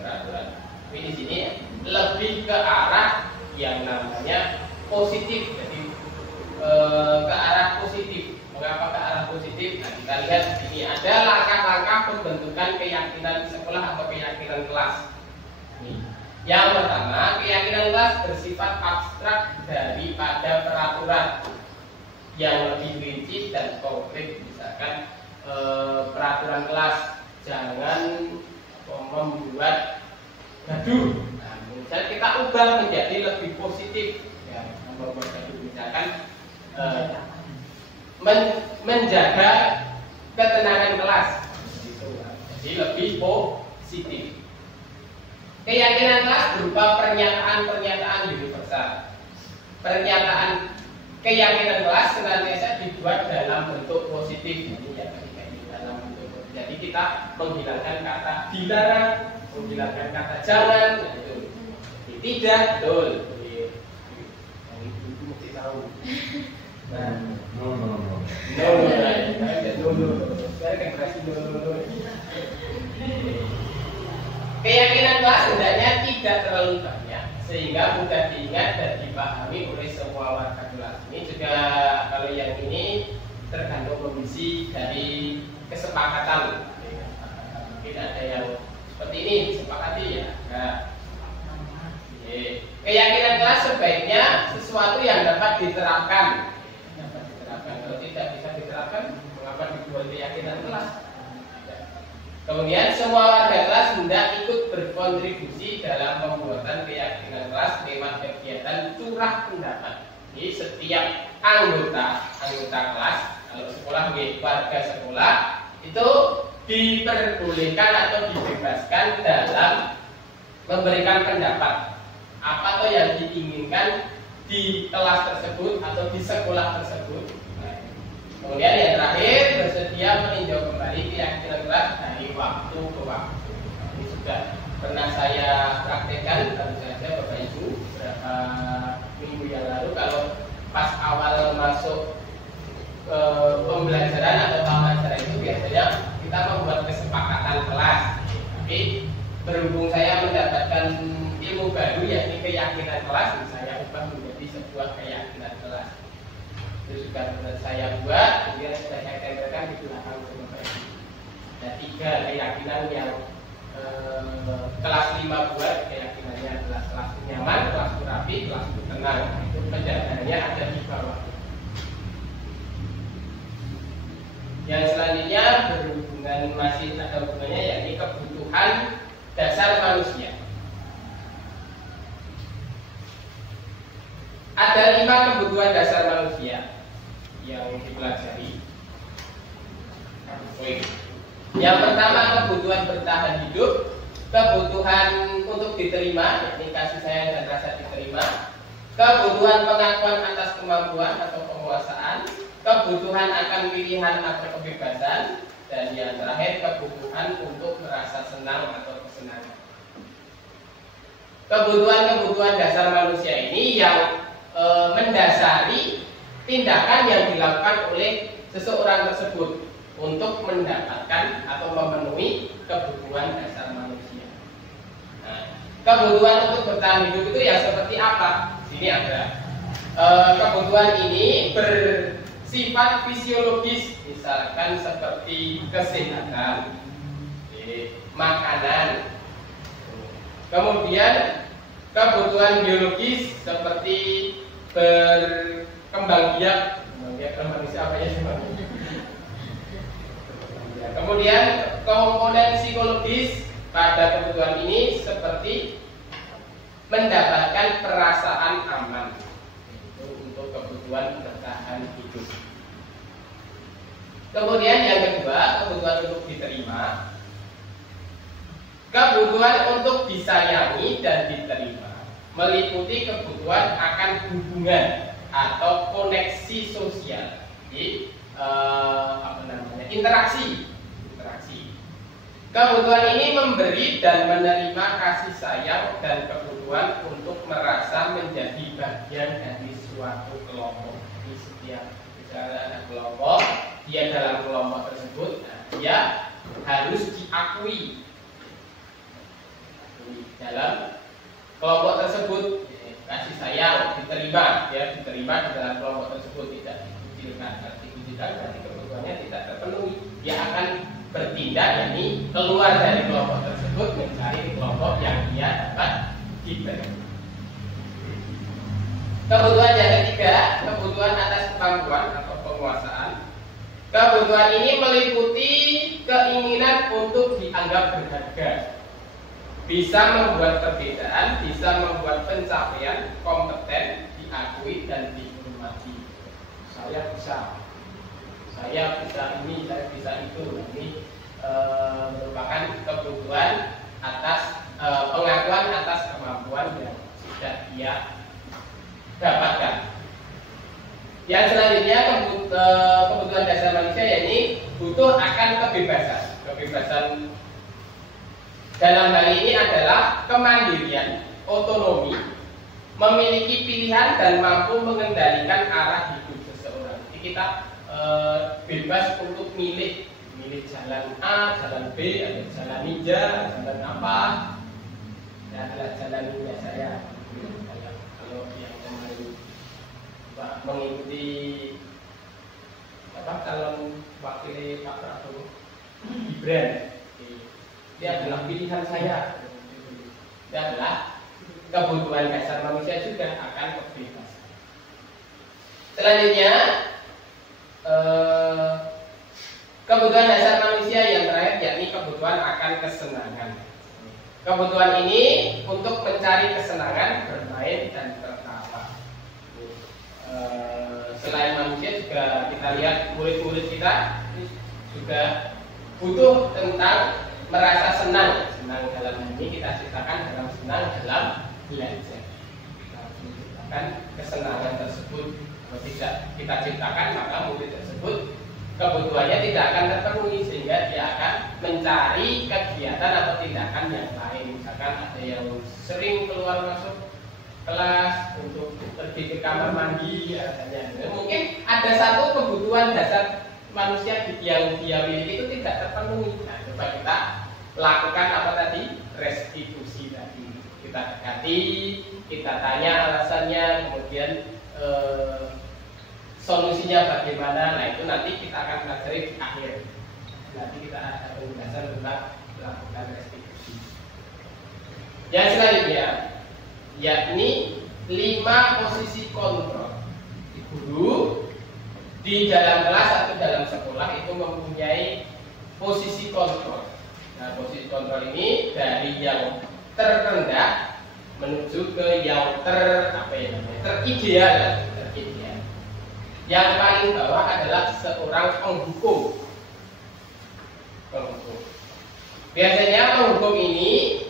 Tapi di sini lebih ke arah yang namanya positif, jadi ke arah positif. Mengapa ke arah positif? Nah, kita lihat di sini ada langkah-langkah pembentukan keyakinan sekolah atau keyakinan kelas. Yang pertama, keyakinan kelas bersifat abstrak daripada peraturan yang lebih rinci dan konkret. Misalkan peraturan kelas jangan membuat gaduh. Nah, misalnya kita ubah menjadi lebih positif, ya, membuat gaduh. Misalkan menjaga ketenangan kelas. Jadi lebih positif. Keyakinan kelas berupa pernyataan-pernyataan universal. Pernyataan keyakinan kelas senantiasa dibuat dalam bentuk positif. Jadi kita menghilangkan kata dilarang, menghilangkan kata jangan, itu tidak, betul. Yang itu mesti tahu. Nah, no. Keyakinan kelas hendaknya tidak terlalu banyak sehingga mudah diingat dan dipahami oleh semua warga kelas. Ini juga kalau yang ini tergantung kondisi dari kesepakatan. Mungkin ada yang seperti ini disepakati ya. Nah, keyakinan kelas sebaiknya sesuatu yang dapat diterapkan. Kalau tidak bisa diterapkan, mengapa dibuat keyakinan kelas? Kemudian semua warga kelas hendak ikut berkontribusi dalam pembuatan keyakinan kelas lewat kegiatan curah pendapat. Jadi setiap anggota kelas, kalau sekolah warga sekolah itu diperbolehkan atau dibebaskan dalam memberikan pendapat apa tuh yang diinginkan di kelas tersebut atau di sekolah tersebut. Kemudian yang terakhir, bersedia meninjau kembali keyakinan kelas dari waktu ke waktu. Ini sudah pernah saya praktekkan baru saja Bapak Ibu beberapa minggu yang lalu. Kalau pas awal masuk pembelajaran atau pembelajaran itu biasanya kita membuat kesepakatan kelas. Tapi berhubung saya mendapatkan ilmu baru yakni keyakinan kelas, saya ubah menjadi sebuah keyakinan kelas. Itu sudah saya buat, kemudian sudah saya tempelkan di belakang Bapak Ibu. Ada 3 keyakinan yang kelas 5 buat, keyakinannya adalah kelas nyaman, kelas rapi, kelas tenang. Itu penjelasannya ada di bawah. Yang selanjutnya berhubungan masih ada hubungannya yakni kebutuhan dasar manusia. Ada 5 kebutuhan dasar manusia yang dipelajari. Yang pertama kebutuhan bertahan hidup, kebutuhan untuk diterima, yakni kasih sayang dan rasa diterima, kebutuhan pengakuan atas kemampuan atau penguasaan, kebutuhan akan pilihan atau kebebasan, dan yang terakhir kebutuhan untuk merasa senang atau kesenangan. Kebutuhan-kebutuhan dasar manusia ini yang mendasari tindakan yang dilakukan oleh seseorang tersebut untuk mendapatkan atau memenuhi kebutuhan dasar manusia. Nah, kebutuhan untuk bertahan hidup itu ya seperti apa? Sini ada. Kebutuhan ini bersifat fisiologis, misalkan seperti kesehatan, makanan. Kemudian kebutuhan biologis seperti berkembang biak, manusia apa ya sebenarnya? Kemudian komponen psikologis pada kebutuhan ini seperti mendapatkan perasaan aman. Itu untuk kebutuhan bertahan hidup. Kemudian yang kedua, kebutuhan untuk diterima. Kebutuhan untuk disayangi dan diterima meliputi kebutuhan akan hubungan atau koneksi sosial. Jadi interaksi. Kebutuhan ini memberi dan menerima kasih sayang dan kebutuhan untuk merasa menjadi bagian dari suatu kelompok. Jadi setiap misalnya ada kelompok, dia dalam kelompok tersebut, dia harus diakui dalam kelompok tersebut, kasih sayang diterima, dia diterima di dalam kelompok tersebut, tidak dikucilkan. Dikucilkan berarti kebutuhannya tidak terpenuhi, dia akan bertindak, yakni keluar dari kelompok tersebut mencari kelompok yang dia dapat diberi. Kebutuhan yang ketiga, kebutuhan atas kemampuan atau penguasaan. Kebutuhan ini meliputi keinginan untuk dianggap berharga, bisa membuat perbedaan, bisa membuat pencapaian, kompeten, diakui dan dihormati. Saya bisa, Saya bisa ini, saya bisa itu. Ini merupakan kebutuhan atas pengakuan atas kemampuan yang sudah dia dapatkan. Yang selanjutnya kebutuhan dasar manusia, yakni butuh akan kebebasan. Kebebasan dalam hal ini adalah kemandirian, otonomi, memiliki pilihan dan mampu mengendalikan arah hidup seseorang. Jadi kita bebas untuk milih jalan A, jalan B, atau jalan ninja, jalan apa. Ya, adalah jalan ninja saya. Kalau yang kemarin mengikuti calon wakil Pak Prabowo Gibran, dia adalah pilihan saya. Dia adalah kebutuhan dasar manusia juga akan kebebasan. Selanjutnya kebutuhan dasar manusia yang terakhir, yakni kebutuhan akan kesenangan. Kebutuhan ini untuk mencari kesenangan, bermain dan tertawa. Selain manusia juga kita lihat murid-murid kita juga butuh tentang merasa senang. Senang dalam ini kita ciptakan dalam senang dalam belajar. Kita menciptakan kesenangan tersebut. Kalau tidak kita ciptakan, maka murid tersebut kebutuhannya tidak akan terpenuhi, sehingga dia akan mencari kegiatan atau tindakan yang lain. Misalkan ada yang sering keluar masuk kelas untuk pergi ke kamar mandi, mungkin ada satu kebutuhan dasar manusia yang dia miliki itu tidak terpenuhi. Nah, coba kita lakukan apa tadi? Restitusi tadi. Kita dekati, kita tanya alasannya, kemudian solusinya bagaimana. Nah, itu nanti kita akan pelajari di akhir. Nanti kita ada penjelasan tentang melakukan restitusi. Yang selanjutnya, yakni 5 posisi kontrol. Guru di dalam kelas atau dalam sekolah itu mempunyai posisi kontrol. Nah, posisi kontrol ini dari yang terendah menuju ke yang terideal. Yang paling bawah adalah seorang penghukum. Biasanya penghukum ini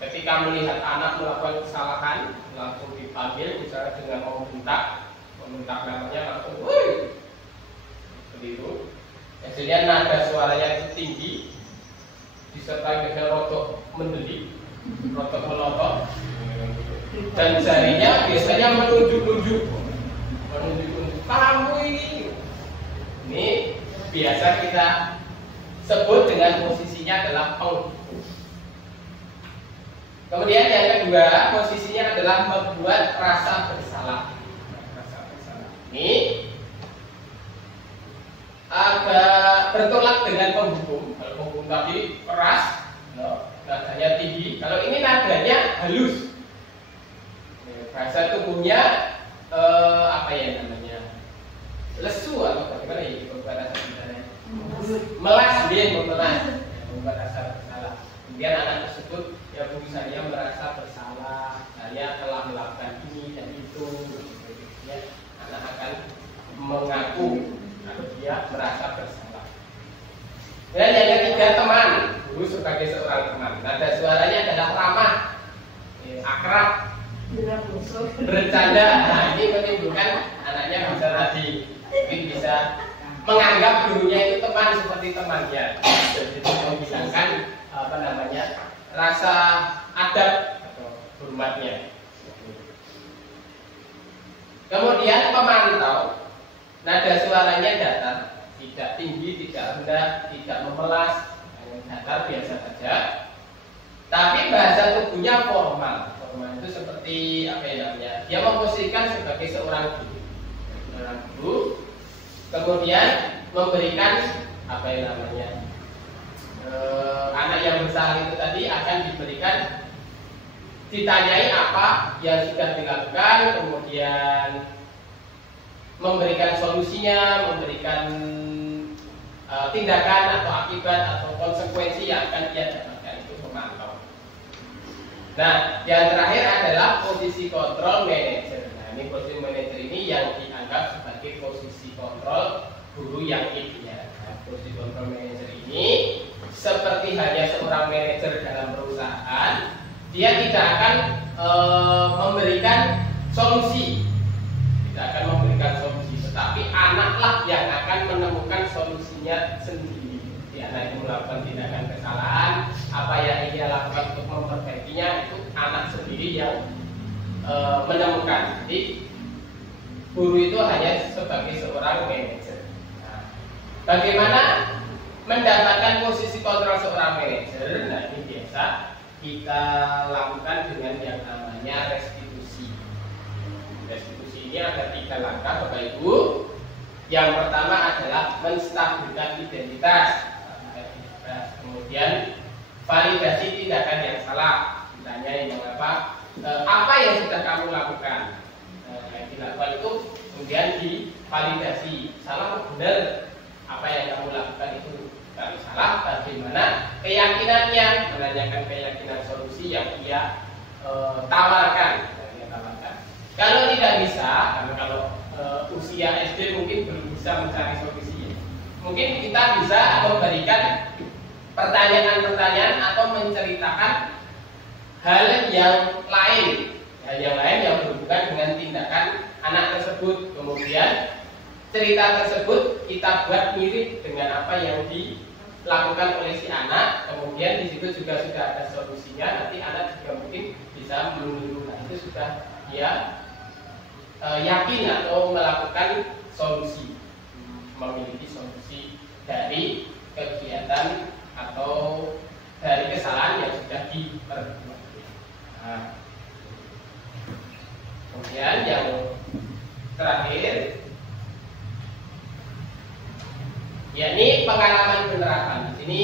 ketika melihat anak melakukan kesalahan langsung dipanggil, misalnya dengan membentak namanya langsung, woi, seperti itu. Biasanya nada suaranya itu tinggi, disertai dengan rotok mendelik, rotok melotot, dan jarinya biasanya menunjuk-nunjuk, kamu ini biasa kita sebut dengan posisinya adalah penghukum. Kemudian yang kedua, posisinya adalah membuat rasa bersalah. Ini agak bertolak dengan penghukum. Kalau penghukum tadi keras, nadanya tinggi. Kalau ini nadanya halus. Bahasa tubuhnya lesu atau bagaimana ya? Membuat rasa bersalah. Melas dia membuat rasa bersalah. Kemudian anak tersebut, ya Bu, saya merasa bersalah, saya telah melakukan ini dan itu. Ya, anak akan mengaku kalau dia merasa bersalah. Dan yang ketiga, teman. Guru sebagai seorang teman. Nada suaranya adalah ramah, akrab, bercanda. Nah, ini menimbulkan anaknya bisa mungkin bisa menganggap gurunya itu teman seperti temannya. Jadi itu menghilangkan rasa adab atau hormatnya. Kemudian pemantau, nada suaranya datar, tidak tinggi, tidak rendah, tidak memelas, datar biasa saja. Tapi bahasa tubuhnya formal. Formal itu seperti dia memposisikan sebagai seorang guru, kemudian memberikan anak yang bersalah itu tadi akan ditanyai apa yang sudah dilakukan, kemudian memberikan solusinya, memberikan tindakan atau akibat atau konsekuensi yang akan dia dapatkan. Itu pemantau. Nah, yang terakhir adalah posisi kontrol manajer. Nah, ini posisi manajer ini yang dianggap sebagai posisi kontrol guru yang ideal. Nah, fungsi control manager ini seperti hanya seorang manajer dalam perusahaan, dia tidak akan memberikan solusi, tetapi anaklah yang akan menemukan solusinya sendiri. Jadi anak itu melakukan tindakan kesalahan, apa yang ia lakukan untuk memperbaikinya itu anak sendiri yang menemukan. Jadi guru itu hanya sebagai seorang manajer. Nah, bagaimana mendapatkan posisi kontrol seorang manajer? Nah, ini biasa kita lakukan dengan yang namanya restitusi. Restitusi ini ada 3 langkah, Bapak Ibu. Yang pertama adalah menstabilkan identitas. Kemudian validasi tindakan yang salah. Ditanya yang apa yang sudah kamu lakukan? Yang dilakukan itu kemudian divalidasi. Salah atau benar apa yang kamu lakukan itu? Kalau salah, bagaimana keyakinannya? Menanyakan keyakinan solusi yang ia tawarkan. Kalau tidak bisa, karena kalau usia SD mungkin belum bisa mencari solusinya, mungkin kita bisa memberikan pertanyaan-pertanyaan atau menceritakan hal yang lain yang berhubungan dengan tindakan anak tersebut. Kemudian cerita tersebut kita buat mirip dengan apa yang dilakukan oleh si anak. Kemudian di situ juga sudah ada solusinya. Nanti anak juga mungkin bisa meniru. Nah, itu sudah dia yakin atau melakukan solusi, memiliki solusi dari kegiatan atau dari kesalahan yang sudah diperbuat. Nah, kemudian yang terakhir, yakni pengalaman penerapan. Di sini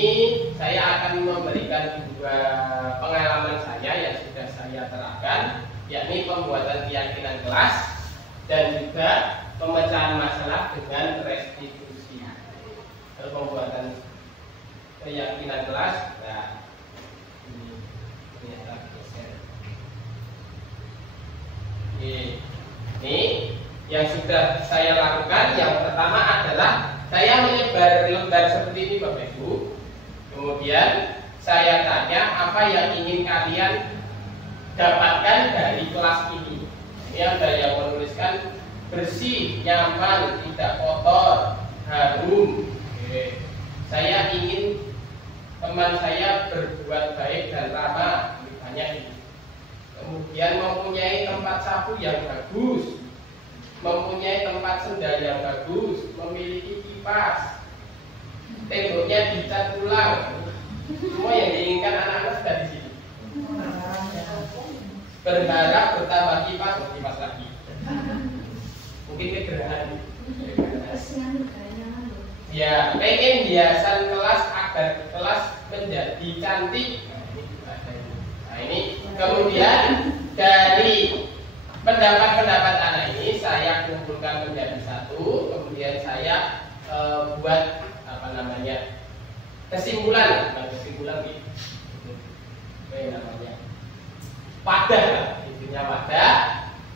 saya akan memberikan 2 pengalaman saya yang sudah saya terapkan, yakni pembuatan keyakinan kelas dan juga pemecahan masalah dengan restitusi. Kalau pembuatan keyakinan kelas, nah ini ternyata geser. Ini yang sudah saya lakukan. Yang pertama adalah saya menyebar lembar seperti ini, Bapak Ibu. Kemudian saya tanya apa yang ingin kalian dapatkan dari kelas ini. Ini ada yang menuliskan bersih, nyaman, tidak kotor, harum. Oke. Saya ingin teman saya berbuat baik dan ramah. Ini banyak ini. Kemudian mempunyai tempat sapu yang bagus, mempunyai tempat sendal yang bagus, memiliki kipas, temboknya dicat ulang. Semua yang diinginkan anak-anak sudah di sini. Berharap bertambah kipas lagi. Mungkin kegerahan. Ya, pengen hiasan kelas agar kelas menjadi cantik. Nah, ini kemudian dari pendapat-pendapat anak ini saya kumpulkan menjadi satu. Kemudian saya buat kesimpulan, gitu. Namanya wadah, intinya wadah.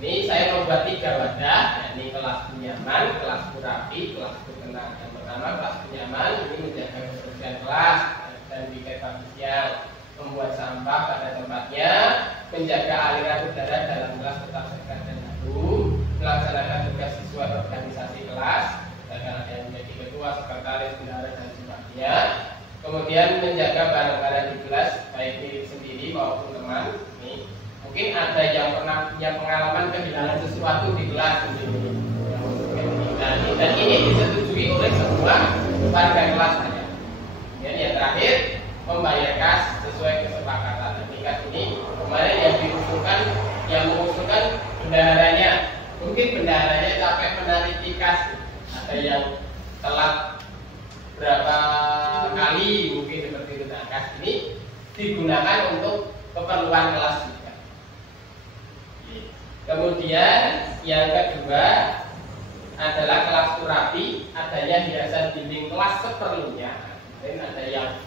Ini saya membuat 3 wadah, yakni kelasku nyaman, kelasku rapi, kelasku tenang. Yang pertama kelasku nyaman, ini menjaga kebersihan kelas dan bikin bagisnya, membuat sampah pada tempatnya, menjaga aliran udara dalam kelas tetap segar dan harum, melaksanakan tugas siswa organisasi kelas, akan ada yang menjadi ketua, sekretaris, bendahara dan sebagainya. Kemudian menjaga barang-barang di kelas baik diri sendiri maupun teman. Ini mungkin ada yang pernah punya pengalaman kehilangan sesuatu di kelas sendiri. Dan ini disetujui oleh semua warga kelas saja. Dan yang terakhir, membayar kas sesuai kesepakatan. Tingkat ini kemarin yang mengusulkan bendaharanya. Mungkin bendaharanya capek menarik kas. Ada yang telat berapa kali, mungkin seperti itu. Nah, kas ini digunakan untuk keperluan kelas juga. Kemudian yang kedua adalah kelas rapi, adanya hiasan dinding kelas seperlunya. Dan ada yang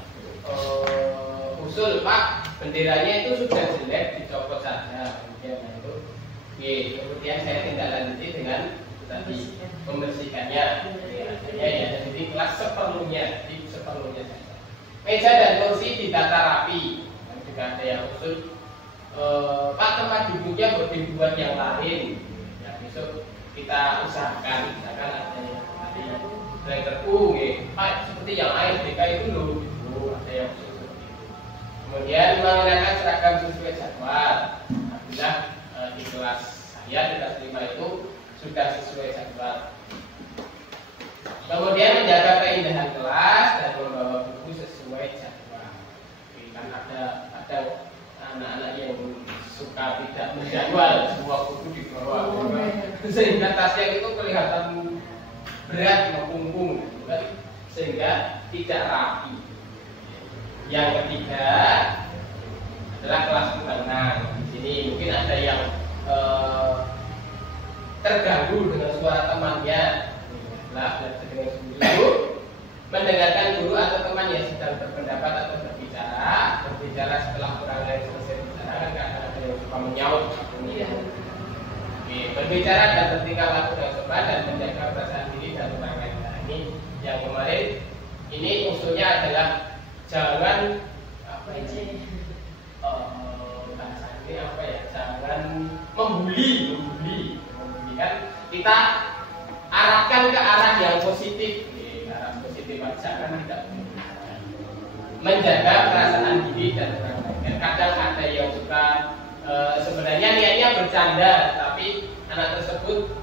usul, Pak, benderanya itu sudah jelek, dicopot saja. Kemudian itu, kemudian saya tindak lanjuti dengan tadi membersihkannya, ya, jadi kelas seperlunya, saja. Meja dan kursi ditata rapi. Juga ada yang khusus, Pak, tempat duduknya dibuat yang lain. Ya, besok kita usahakan, misalkan ada yang tadi driver Pak, seperti yang ASBK itu loh, ada yang khusus seperti itu. Kemudian mengenakan seragam sesuai jadwal. Alhamdulillah di kelas saya di kelas 5 itu sudah sesuai jadwal. Kemudian menjaga keindahan kelas dan membawa buku sesuai jadwal. Kan ada anak-anak yang suka tidak menjadwal, semua buku dibawa, sehingga tasnya itu kelihatan berat, mengkumpul, sehingga tidak rapi. Yang ketiga adalah kelas menengah. Di sini mungkin ada yang terganggu dengan suara temannya, belajar dengan sungguh, mendengarkan guru atau teman yang sedang berpendapat atau berbicara setelah orang lain selesai bicara, karena ada yang suka menyaut. Berbicara dan bertingkah laku yang sopan dan menjaga perasaan diri dan orang lain. Nah, ini yang kemarin, ini unsurnya adalah jangan jangan membuli kan, kita arahkan ke arah yang positif, arah positif aja kan, tidak menjaga perasaan diri dan orang lain. Kadang ada yang suka sebenarnya niatnya bercanda, tapi anak tersebut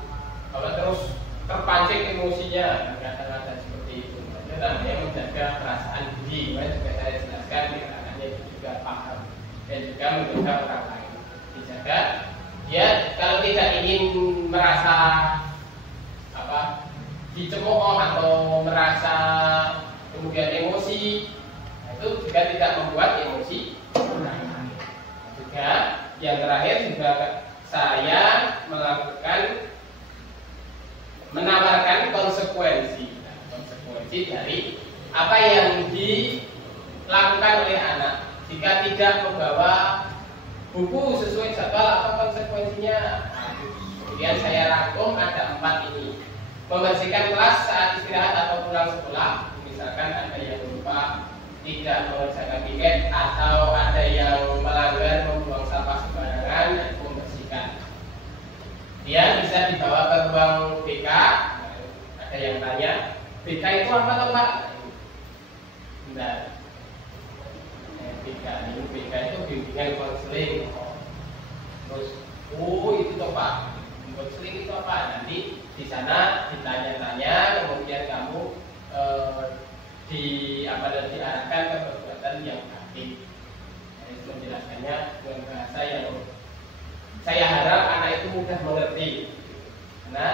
kalau terus terpancing emosinya, kadang ada seperti itu. Itu namanya menjaga perasaan diri. Juga saya jelaskan biar anaknya itu juga paham dan juga menjaga orang lain. Dijaga, dia kalau tidak ingin merasa dicemooh atau merasa kemudian emosi, itu juga tidak membuat emosi. Juga yang terakhir juga saya menawarkan konsekuensi dari apa yang dilakukan oleh anak. Jika tidak membawa buku sesuai jadwal, apa konsekuensinya? Kemudian saya rangkum ada 4 ini. Membersihkan kelas saat istirahat atau pulang sekolah. Misalkan ada yang lupa tidak mengerjakan piket, atau ada yang melanggar membuang sampah sembarangan, membersihkan. Dia bisa dibawa ke ruang BK. Ada yang tanya, BK itu apa toh Pak? Bentar. BK itu bimbingan konseling. Terus, itu toh Pak. Konseling itu apa? Nanti di sana ditanya-tanya, kemudian kamu diarahkan ke perbuatan yang baik. Menjelaskannya dengan bahasa yang saya harap anak itu mudah mengerti. Karena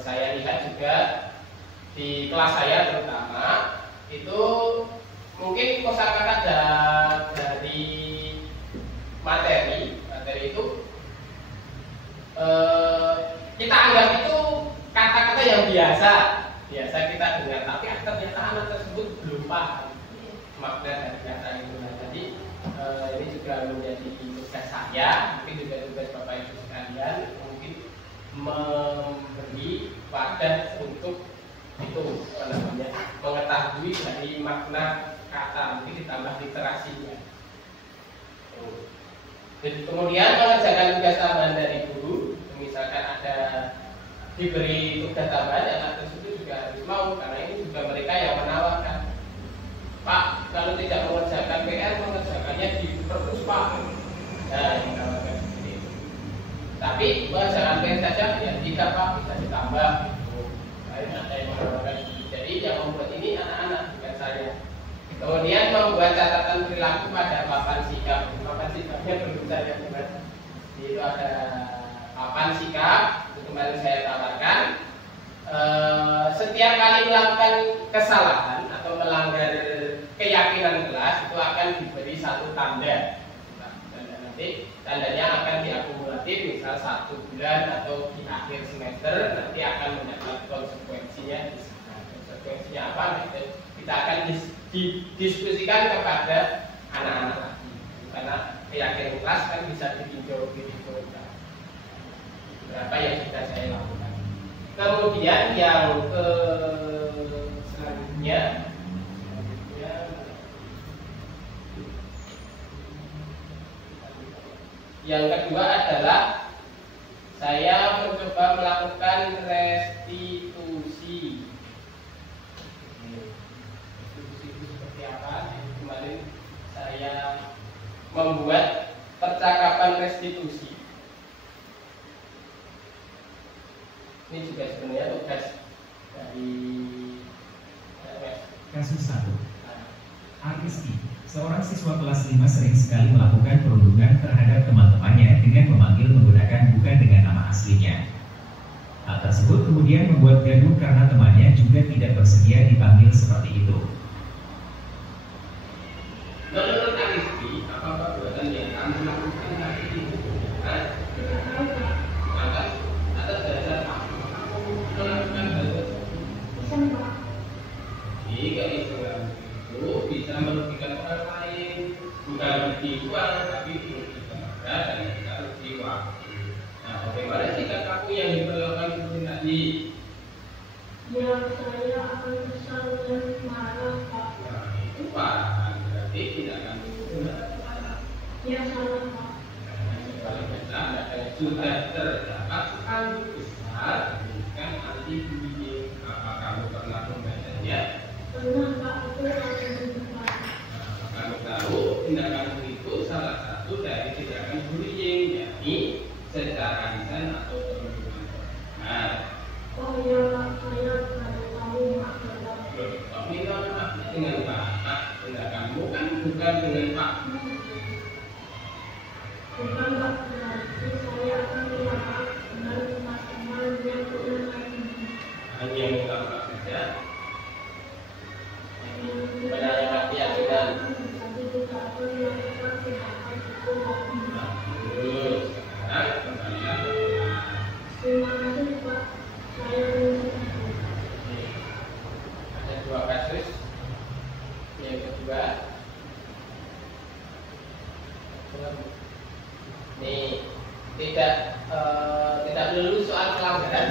saya lihat juga di kelas saya terutama itu mungkin kosakata dari materi itu kita anggap itu kata-kata yang biasa kita dengar, tapi ternyata anak tersebut belum paham makna dari kata itu. Nah, jadi ini juga menjadi tugas saya, mungkin juga tugas Bapak Ibu sekalian, mungkin memberi wadah untuk itu mengetahui dari makna kata, mungkin ditambah literasinya. Kemudian mengerjakan tugas tambahan dari guru, misalkan ada diberi tugas tambahan, anak tersebut juga harus mau, karena ini juga mereka yang menawarkan. Pak, kalau tidak mengerjakan PR, mengerjakannya di perpus Pak. Nah, ini menawarkan seperti itu. Tapi mengerjakan PR saja, ya tidak Pak, bisa ditambah. Ada yang menawarkan. Jadi yang membuat ini anak-anak, bukan saya. Kemudian membuat catatan perilaku pada papan sikap. Papan sikapnya belum saya buat. Itu ada papan sikap, itu kemarin saya tawarkan. Setiap kali melakukan kesalahan atau melanggar keyakinan kelas, itu akan diberi satu tanda. Tanda nanti tandanya akan diakumulatif, misal 1 bulan atau di akhir semester, nanti akan mendapat konsekuensinya. Konsekuensinya apa? Kita akan didiskusikan kepada anak-anak lagi, karena keyakinan kelas kan bisa ditinjau berapa yang sudah saya lakukan. Kemudian yang selanjutnya yang kedua adalah saya mencoba melakukan restitusi. Restitusi itu seperti apa? Kemarin saya membuat percakapan restitusi. Ini juga sebenarnya tugas dari kasus 1. Aristi, seorang siswa kelas 5 sering sekali melakukan perundungan terhadap teman-temannya dengan memanggil menggunakan bukan dengan nama aslinya. Hal tersebut kemudian membuat gaduh karena temannya juga tidak bersedia dipanggil seperti itu. Menurut Aristi, apakah perbuatan yang kamu lakukan hari ini? Atas dasar apa? Melakukan hal tersebut? Jika itu bisa merugikan orang lain, bukan merugi uang, tapi merugikan harga dan juga merugi waktu. Nah, bagaimana sikap kamu yang diperlakukan seperti tadi? Ya, saya akan kesal dan marah, Pak. Nah, itu Pak, berarti tidak akan marah. Ya, salah, Pak. Kalau benar, sudah terdapat sekali besar pendidikan anti bullying. Apa kamu pernah membacanya? Pernah, Pak, itu akan berubah. Kamu tahu tindakan itu salah satu dari tindakan bullying, yakni secara lisan atau perundungan. Nah, Oh ya, Pak, saya baru tahu, Pak. minta maaf dengan Pak. Tindakanmu kan bukan dengan Pak. Bukan, Pak, berarti saya akan minta maaf dengan teman-teman yang punya lain. Hanya minta maaf saja. Menanyakan keyakinan, tapi juga akan melakukan tindakan hukum lagi. Bagus. Sekarang kembalilah ke kelas. Terima kasih, Pak. Saya menyesal. Ada 2 kasus. Yang kedua, ini tidak melulu soal pelanggaran.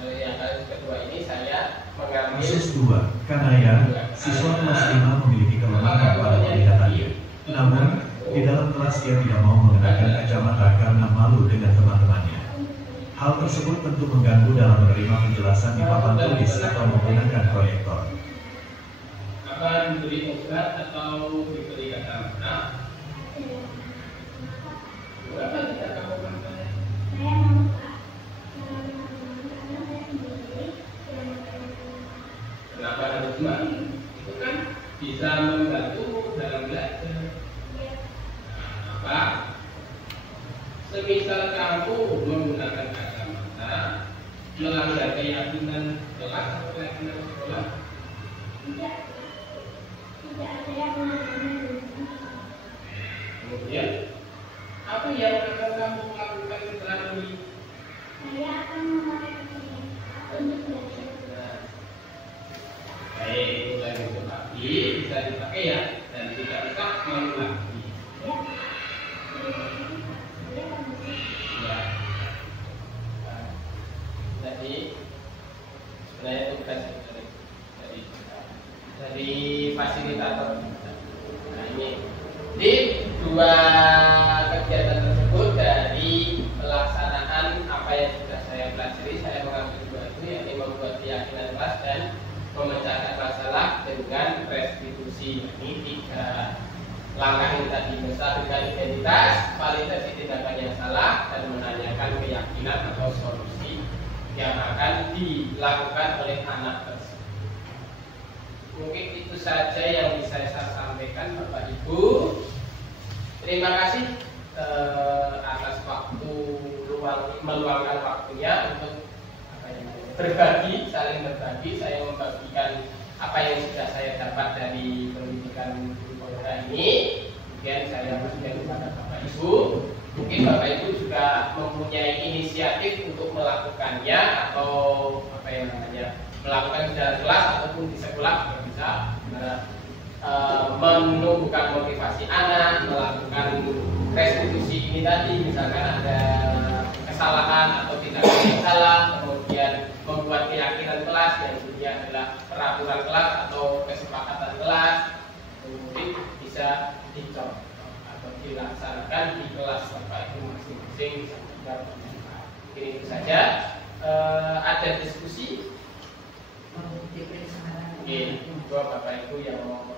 Yang kasus kedua ini saya mengambil Kasus 2. Kanaya, siswa kelas 5 memiliki kelemahan pada penglihatannya. Namun, di dalam kelas dia tidak mau mengenakan kacamata karena malu dengan teman-temannya. Hal tersebut tentu mengganggu dalam menerima penjelasan di papan tulis atau menggunakan proyektor. akan diberi obat atau diberi kacamata. Berapa tidak kamu makan? Saya mau, Pak. Karena saya sendiri yang Kenapa harus mau? Itu kan bisa membantu dalam belajar. Apa? Semisal kamu menggunakan kacamata, melanggar keyakinan kelas atau keyakinan sekolah? tidak ada yang mengalami. Kemudian, apa yang akan kamu lakukan setelah ini? Saya akan memakai kacamata untuk belajar. Nah, baik, mulai besok pagi bisa dipakai ya, dan tidak bisa mengulangi. Ya, saya akan Ya. Jadi sebenarnya tugas dari fasilitator. Nah ini di 2 kegiatan tersebut dari pelaksanaan apa yang sudah saya pelajari, saya mengambil 2 itu, yakni membuat keyakinan kelas dan memecahkan masalah dengan restitusi. Ini 3 langkah ini tadi, menstabilkan identitas, validasi tindakan yang salah, dan menanyakan keyakinan atau solusi yang akan dilakukan oleh anak tersebut. Mungkin itu saja yang bisa saya sampaikan, Bapak Ibu. Terima kasih atas waktu meluangkan waktunya untuk berbagi, saling berbagi. Saya membagikan apa yang sudah saya dapat dari pendidikan ini. Kemudian saya berikan kepada Bapak Ibu. Mungkin Bapak Ibu juga mempunyai inisiatif untuk melakukannya atau apa yang namanya melakukan di dalam kelas ataupun di sekolah juga bisa. Menumbuhkan motivasi anak, melakukan restitusi ini tadi, misalkan ada kesalahan atau tindakan yang salah, kemudian Mungkin itu saja. Ada diskusi? Oke, Bapak Ibu yang mau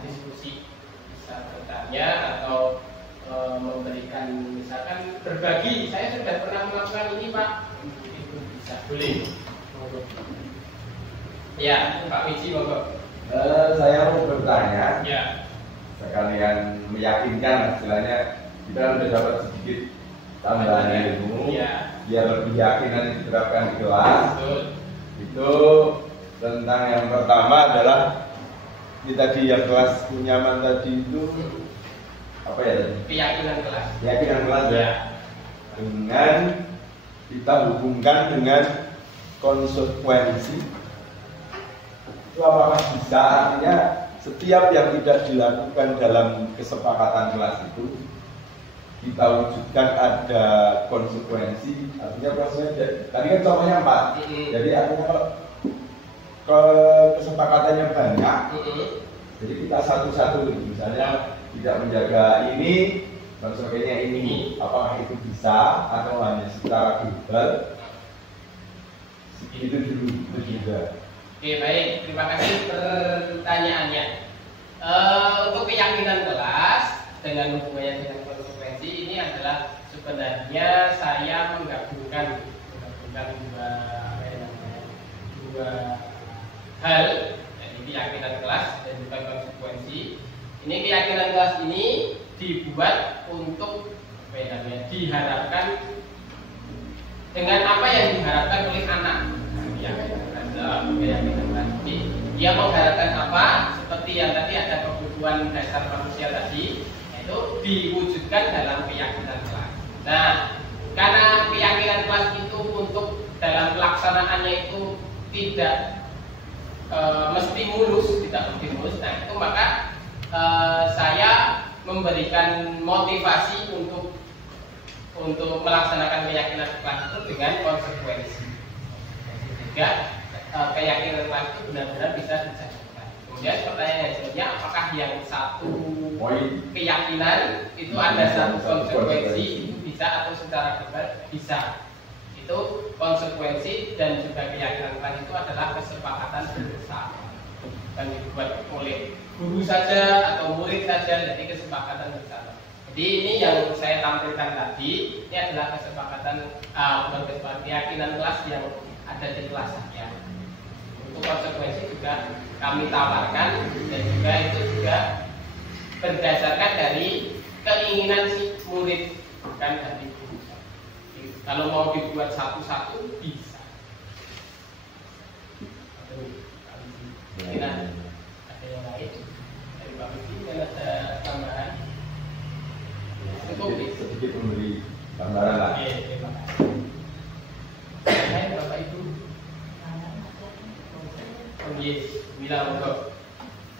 diskusi bisa bertanya atau memberikan, misalkan berbagi, saya sudah pernah melakukan ini Pak, itu bisa, boleh. Ya, Pak Wiji, monggo. Saya mau bertanya, Ya. sekalian meyakinkan, istilahnya kita sudah dapat sedikit tambahan ilmu, Ya. biar lebih yakinan diterapkan di kelas. Betul. Itu tentang yang pertama adalah kita di yang kelas nyaman tadi itu apa ya tadi? Keyakinan kelas. Keyakinan kelas ya. Dengan kita hubungkan dengan konsekuensi. Itu apakah bisa, artinya setiap yang tidak dilakukan dalam kesepakatan kelas itu kita wujudkan ada konsekuensi, artinya konsekuensi. Tadi kan contohnya 4. Jadi artinya kalau kesepakatannya banyak, jadi kita satu-satu, misalnya tidak menjaga ini, konsekuensinya ini, apakah itu bisa atau hanya secara global? Itu dulu, itu juga. Oke, baik, terima kasih pertanyaannya. Untuk keyakinan kelas dengan hubungannya dengan konsekuensi, ini adalah sebenarnya saya menggabungkan dua hal, jadi keyakinan kelas dan juga konsekuensi. Ini keyakinan kelas ini dibuat untuk diharapkan dengan apa yang diharapkan oleh anak. Keyakinan kelas ini dia mengharapkan apa? Seperti yang tadi ada kebutuhan dasar manusia tadi, itu diwujudkan dalam keyakinan kelas. Nah, karena keyakinan kelas itu untuk dalam pelaksanaannya itu tidak mesti mulus, nah itu maka saya memberikan motivasi untuk melaksanakan keyakinan kelas itu dengan konsekuensi. Sehingga keyakinan kelas itu benar-benar bisa dijalankan. Kemudian pertanyaannya sebenarnya apakah yang satu keyakinan itu ada satu konsekuensi itu bisa atau secara global bisa. Itu konsekuensi dan juga keyakinan kelas itu adalah kesepakatan bersama, bukan dibuat oleh guru saja atau murid saja, jadi kesepakatan bersama. Jadi ini yang saya tampilkan tadi, ini adalah kesepakatan keyakinan kelas yang ada di kelas saja. Untuk konsekuensi juga kami tawarkan dan juga itu juga berdasarkan dari keinginan si murid, bukan dari guru. Kalau mau dibuat satu-satu bisa. Mungkin ada yang lain dari Pak Wiji, ada tambahan? Sedikit memberi gambaran lah. Oke, terima kasih. Hai Bapak Ibu. Oh yes, bilang monggo.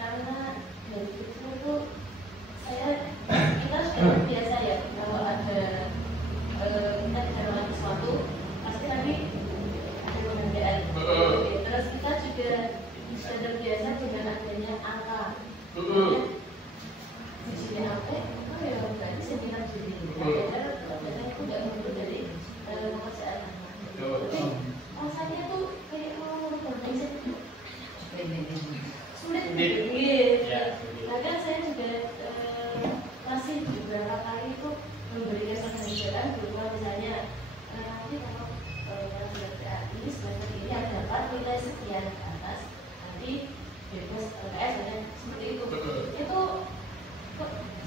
Karena dari kecil itu kita sudah biasa ya kalau ada kita bicara sesuatu pasti nanti ada penghargaan. Terus kita juga sudah terbiasa dengan adanya angka. Di sini apa? Oh ya berarti sentimen jadi. Padahal itu tidak muncul dari pekerjaan. Tapi rasanya tuh kayak mau merubah mindset sulit. Bahkan saya juga masih beberapa kali itu memberikan pembelajaran berupa misalnya nanti kalau pelajaran ini semester ini ada dapat nilai sekian ke atas nanti bebas LKS dan seperti itu. Itu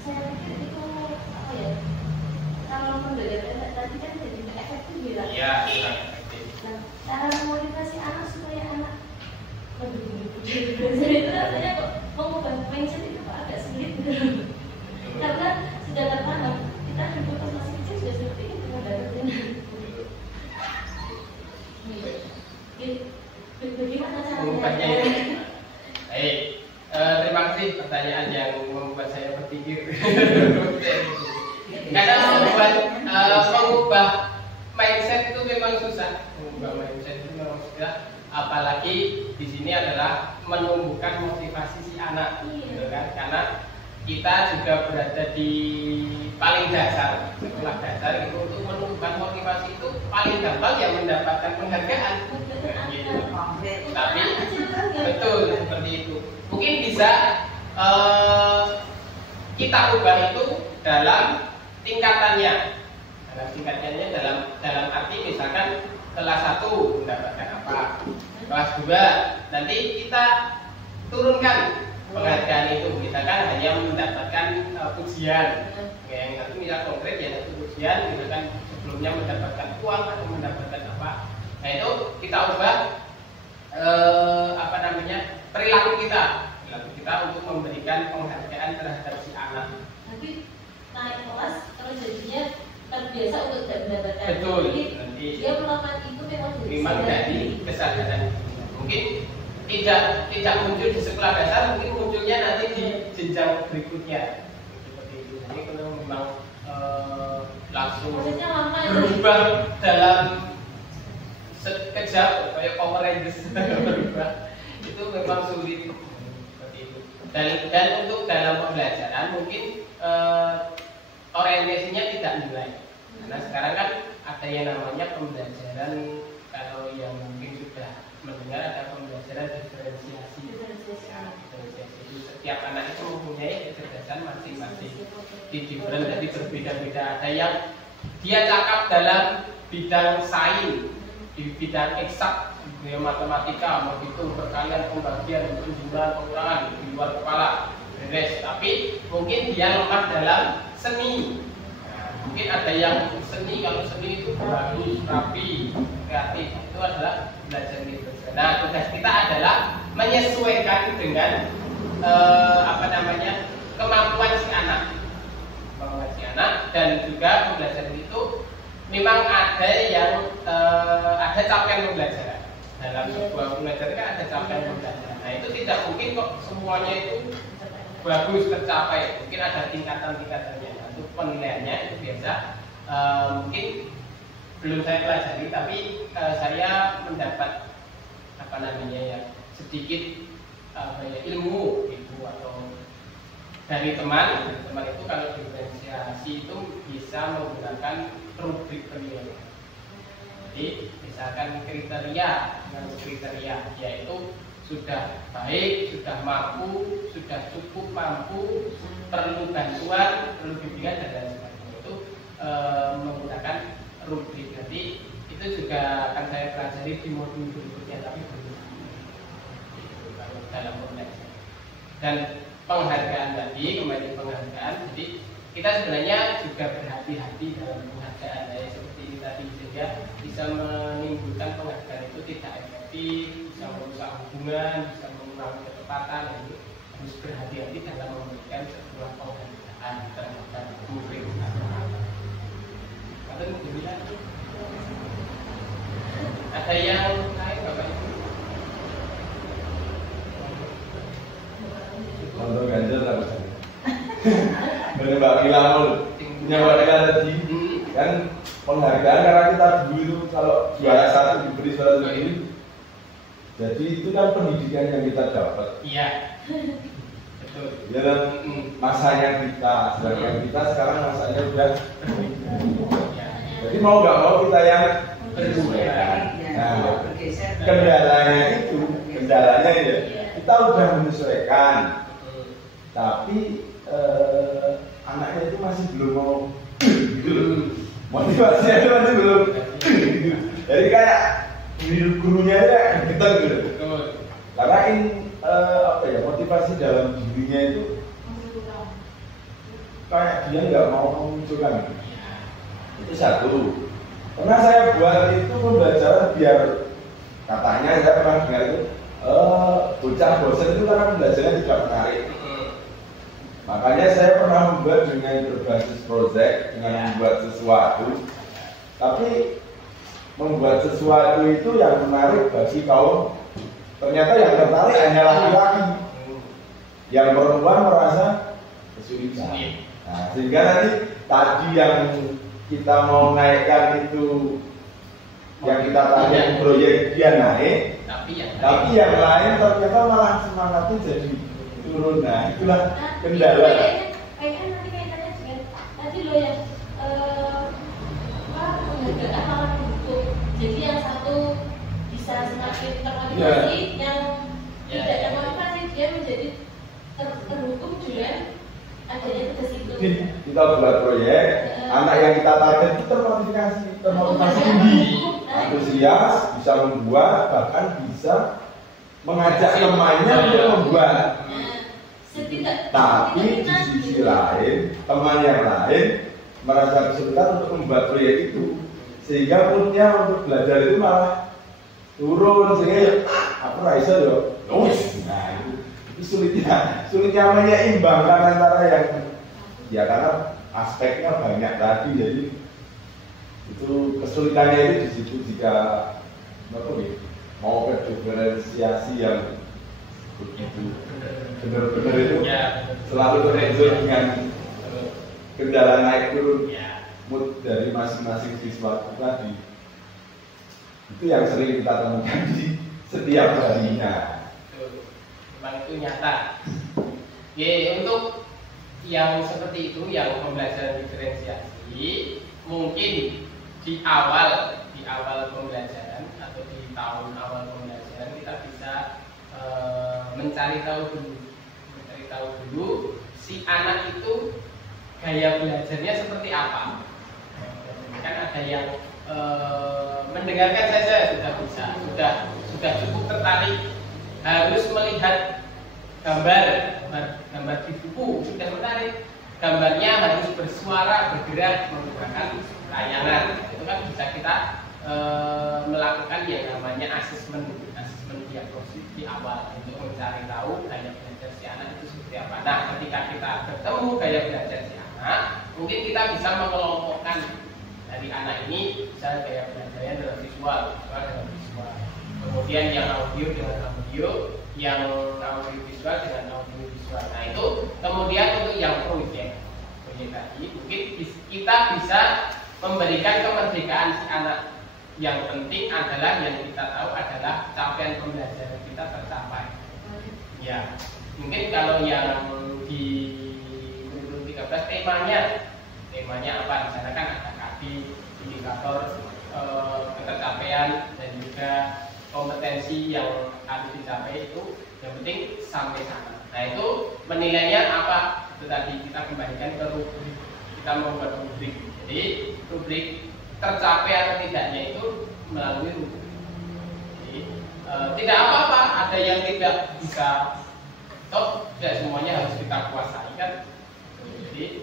saya pikir itu apa ya? Kalau pembelajaran tadi kan jadi efektif ya. Iya, efektif. Nah, cara memotivasi anak supaya anak lebih belajar itu rasanya kok mengubah mindset itu kok agak sulit gitu. Karena sudah tertanam kita dulu pas masih kecil sudah seperti itu bagaimana caranya? Baik, terima kasih pertanyaan yang membuat saya berpikir. Karena mengubah mindset itu memang susah. Mengubah mindset itu memang susah. Apalagi di sini adalah menumbuhkan motivasi si anak, gitu kan? Karena kita juga berada di paling dasar, sekolah dasar itu untuk menumbuhkan motivasi itu paling paling gampang ya mendapatkan penghargaan. Gitu. Tapi betul seperti itu. Mungkin bisa kita ubah itu dalam tingkatannya. Dalam tingkatannya dalam arti misalkan kelas 1 mendapatkan apa, kelas 2 nanti kita turunkan penghargaan itu, misalkan hanya mendapatkan pujian. Yang satu misal konkret ya satu pujian, misalkan sebelumnya mendapatkan uang atau mendapatkan apa. Nah itu kita ubah perilaku kita untuk memberikan penghargaan terhadap si anak. Nanti naik kelas kalau jadinya terbiasa untuk tidak mendapatkan. Betul. Jadi nanti dia melakukan itu memang dari kesadaran. Mungkin tidak muncul di sekolah dasar, mungkin munculnya nanti di jenjang berikutnya. Seperti itu. Jadi kalau memang langsung berubah dalam sekejap kayak Power Rangers berubah itu memang sulit seperti itu. Dan untuk dalam pembelajaran mungkin orientasinya tidak nilai. Karena sekarang kan ada yang namanya pembelajaran, kalau yang mungkin sudah mendengar ada pembelajaran diferensiasi. Jadi setiap anak itu mempunyai kecerdasan masing-masing. Di different, jadi berbeda-beda. Ada yang dia cakap dalam bidang sains, di bidang eksak, di matematika, menghitung perkalian, pembagian, penjumlahan, pengurangan di luar kepala, beres. Tapi mungkin dia lemah dalam seni. Mungkin ada yang seni, kalau seni itu bagus, rapi, kreatif, itu adalah belajar gitu. Nah, tugas kita adalah menyesuaikan dengan kemampuan si anak, dan juga pembelajaran itu memang ada yang ada capaian pembelajaran. Dalam sebuah pembelajaran kan ada capaian pembelajaran. Nah, itu tidak mungkin kok semuanya itu bagus tercapai. Mungkin ada tingkatan-tingkatannya. Untuk penilaiannya itu biasa mungkin belum saya pelajari, tapi saya mendapat sedikit ilmu gitu, atau dari teman itu kalau diferensiasi itu bisa menggunakan rubrik penilaian. Jadi misalkan kriteria yaitu sudah baik, sudah mampu, sudah cukup mampu, perlu bantuan, perlu bimbingan dan lain sebagainya, itu menggunakan rubrik. Nanti itu juga akan saya pelajari di modul berikutnya, tapi belum dalam pembelajaran. Dan penghargaan tadi, kembali penghargaan, jadi kita sebenarnya juga berhati-hati dalam penghargaan. Seperti ini tadi, sehingga bisa menimbulkan penghargaan itu tidak efektif, bisa merusak hubungan, bisa mengurangi ketepatan. Itu harus berhati-hati dalam memberikan sebuah penghargaan terhadap murid. Ada yang lain Bapak Ibu? Untuk ganjil tak bisa. Bener Mbak Kilamun punya warga tadi kan penghargaan, karena kita dulu itu kalau juara satu diberi suara sendiri. Jadi itu kan pendidikan yang kita dapat. Iya. Betul. Ya kan masanya kita, sedangkan kita sekarang masanya udah. Jadi mau nggak mau kita yang berubah. Nah, kendalanya ya kita udah menyesuaikan, tapi anaknya itu masih belum mau, motivasinya itu masih belum. Jadi kayak gurunya aja gitu gitu. Karena motivasi dalam dirinya itu kayak dia nggak mau memunculkan. Itu satu. Pernah saya buat itu pembelajaran biar, katanya saya pernah dengar itu bocah bosan itu karena pembelajarannya tidak menarik. Makanya saya pernah membuat dengan berbasis project, dengan membuat sesuatu. Tapi membuat sesuatu itu yang menarik bagi kaum, ternyata yang tertarik hanya laki-laki. Yang perempuan merasa kesulitan. Nah, sehingga nanti tadi yang kita mau naikkan itu, yang kita tanya proyek dia naik, tapi yang lain ternyata malah semangatnya jadi turun. Nah, itulah kendala. Kayaknya nanti kaitannya dengan tadi lo yang penghargaan malah untuk semakin termotivasi, yang tidak termotivasi dia menjadi terhukum dengan adanya tugas itu. Kita buat proyek, anak yang kita target itu termotivasi tinggi, antusias, bisa membuat, bahkan bisa mengajak temannya untuk membuat. Tapi di sisi lain, teman yang lain merasa kesulitan untuk membuat proyek itu, sehingga moodnya untuk belajar itu malah turun, sehingga aku rasa yo, nah itu sulitnya menyeimbangkan antara yang ya karena aspeknya banyak tadi, jadi itu kesulitannya itu di situ jika mau ke diferensiasi yang begitu benar-benar itu selalu terhubung dengan kendala naik turun mood dari masing-masing siswa itu tadi. Itu yang sering kita temukan di setiap harinya. Memang itu nyata. Untuk yang seperti itu, yang pembelajaran diferensiasi, mungkin di awal pembelajaran atau di tahun awal pembelajaran kita bisa mencari tahu dulu si anak itu gaya belajarnya seperti apa. Kan ada yang mendengarkan saja sudah bisa, sudah cukup tertarik, harus melihat gambar di buku sudah menarik, gambarnya harus bersuara, bergerak, menggunakan layanan. Itu kan bisa kita melakukan yang namanya asesmen diagnosis di awal untuk mencari tahu gaya belajar si anak itu seperti apa. Nah, ketika kita bertemu gaya belajar si anak, mungkin kita bisa mengelompokkan dari anak ini, misalnya gaya belajarnya adalah visual dengan visual, kemudian yang audio dengan audio, yang audio visual dengan audio visual. Nah itu kemudian untuk yang proyek tadi, mungkin kita bisa memberikan kemerdekaan si anak. Yang penting adalah yang kita tahu adalah capaian pembelajaran kita tercapai. Ya, mungkin kalau yang di kurikulum 13 temanya apa? Di sana kan ada KD, indikator ketercapaian dan juga kompetensi yang harus dicapai itu. Yang penting sampai sana. Nah itu menilainya apa? Itu tadi kita kembalikan ke rubrik. Kita membuat rubrik. Jadi rubrik tercapai atau tidaknya itu melalui rubrik. Jadi tidak apa-apa, ada yang tidak bisa, toh tidak semuanya harus kita kuasai kan. Jadi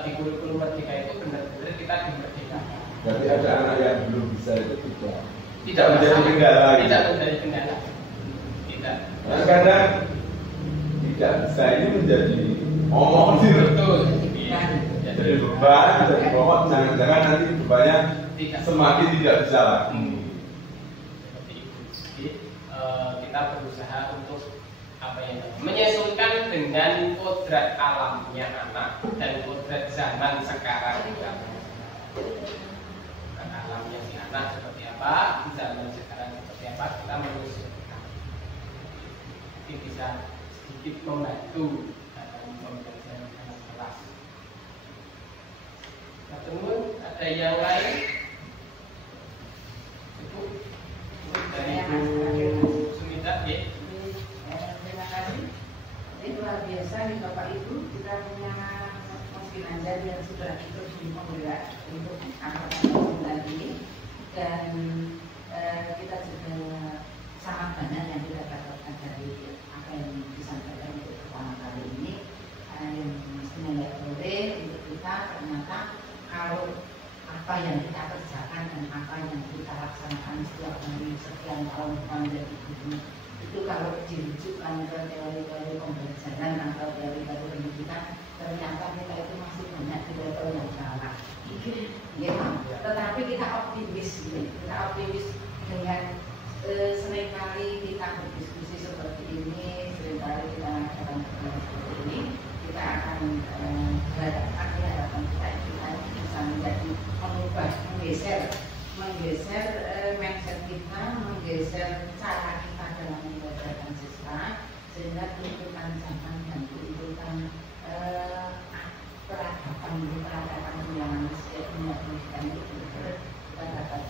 di kurikulum merdeka itu benar-benar kita dimerdekakan. Jadi ada anak yang belum bisa itu tidak menjadi kendala. Tidak menjadi kendala. Tidak. Nah, kadang tidak bisa ini menjadi omong sih. Betul. Jadi beban, jadi bobot, jangan-jangan nanti bebannya semakin tidak bisa lagi. Seperti itu. Jadi kita berusaha untuk menyesuaikan dengan kodrat alamnya anak dan kodrat zaman sekarang. Kodrat alamnya si anak seperti apa, zaman sekarang seperti apa, kita menyesuaikan. Jadi bisa sedikit membantu dalam pembelajaran kelas. Teman, ada yang lain? Cukup dari Bu Sumita, ya. Terima kasih. Ini luar biasa nih Bapak Ibu, kita punya Mas Ginanjar yang sudah ikut di penggerak untuk angkatan 9 ini, dan kita juga sangat banyak yang kita dapatkan dari apa yang disampaikan untuk pertama kali ini, yang mestinya tidak boleh untuk kita ternyata kalau apa yang kita kerjakan dan apa yang kita laksanakan setiap hari sekian tahun menjadi guru itu kalau dirujukkan ke teori-teori pembelajaran atau teori-teori pendidikan, ternyata kita itu masih banyak di level yang salah. Ya, tetapi kita optimis dengan seringkali kita berdiskusi seperti ini, seringkali kita mengadakan pertemuan seperti ini, kita akan harapan kita bisa menjadi menggeser mindset kita, menggeser cara kita dalam mengajarkan siswa, sehingga tuntutan zaman dan tuntutan peradaban yang setiap pendidikan itu kita dapat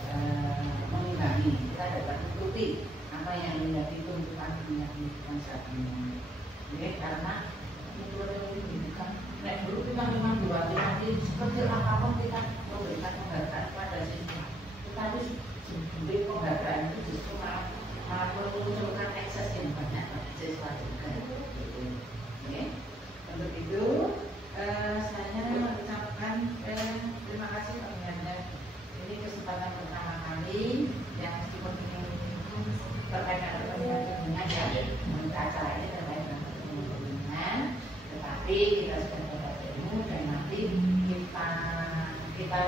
mengimbangi, kita dapat mengikuti apa yang menjadi tuntutan dunia pendidikan saat ini. Karena metode pendidikan, dulu kita memang diwajibkan seperti apapun kita memberikan penghargaan pada siswa. Tetapi sebenarnya penghargaan itu justru malah memunculkan ekses yang banyak pada siswa juga. Untuk itu saya mengucapkan terima kasih kepada ini kesempatan pertama kali yang meskipun ini terkait dengan acara ini terkait dengan tetapi kita sudah dapat ilmu dan nanti kita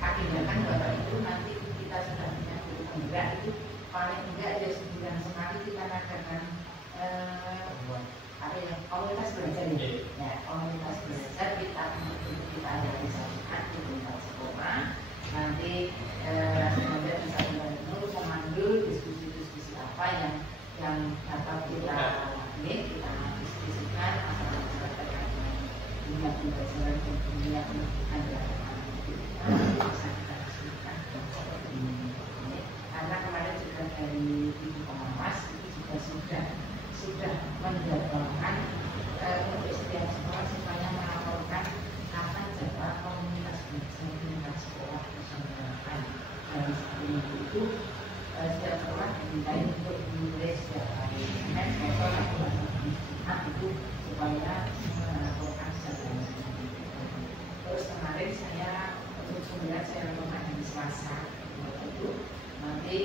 agendakan bahwa itu nanti kita sudah punya guru penggerak itu paling enggak ya sebulan sekali kita adakan komunitas belajar ya komunitas belajar kita ada di saat di tingkat sekolah nanti semoga bisa memandu diskusi-diskusi apa yang dapat kita diskusikan masalah-masalah terkait dunia pembelajaran dan dunia pendidikan bisa kita diskusikan karena kemarin juga dari Ibu Pengawas itu juga sudah menjadwalkan untuk setiap sekolah supaya melaporkan kapan jadwal komunitas belajar tingkat sekolah keseluruhan dari satu minggu itu setiap sekolah dimintai untuk menulis setiap hari Senin, Selasa, Rabu, Jumat itu supaya melaporkan jadwal. Terus kemarin saya untuk sebenarnya saya lakukan hari Selasa itu nanti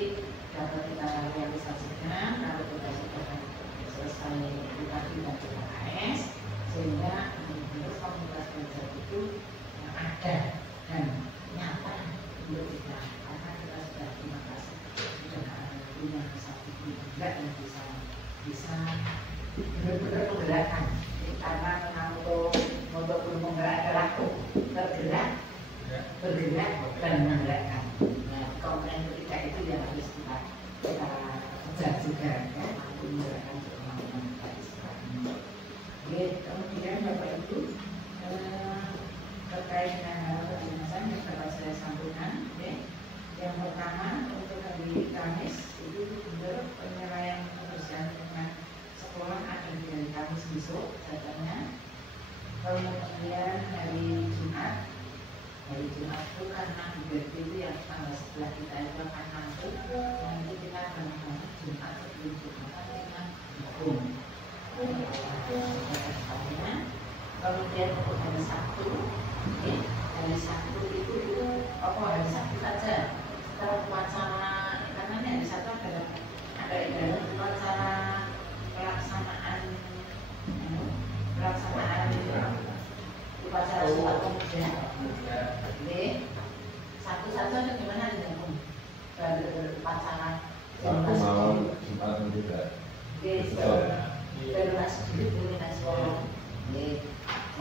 dapat kita realisasikan kalau kita sudah selesai dibagi dan PKS sehingga menurut komunitas belajar itu ada dan nyata untuk kita karena kita sudah terima kasih sudah punya satu juga yang bisa benar-benar menggerakkan karena memang untuk menggerak adalah bergerak dan menggerakkan. Nah, komponen ketiga itu yang harus kita kejar juga ya mampu menggerakkan kemampuan kita di sekolah ini. Kemudian Bapak Ibu terkait dengan hal kedinasan yang dapat saya sampaikan. Yang pertama untuk hari Kamis itu benar penyelesaian kebersihan dengan sekolah ada di hari Kamis besok katanya. Kemudian hari Jumat itu karena BBT itu yang tanggal sebelah kita itu akan masuk nanti kita akan masuk Jumat sebelum Jumat dengan hukum. Kemudian untuk hari Sabtu itu hari Sabtu saja setelah upacara karena ini hari Sabtu ada upacara pelaksanaan upacara Sumpah Pemuda. Satu-satu ada gimana nih Om? Upacara Sumpah Pemuda. Baru sedikit boleh nasional. Jadi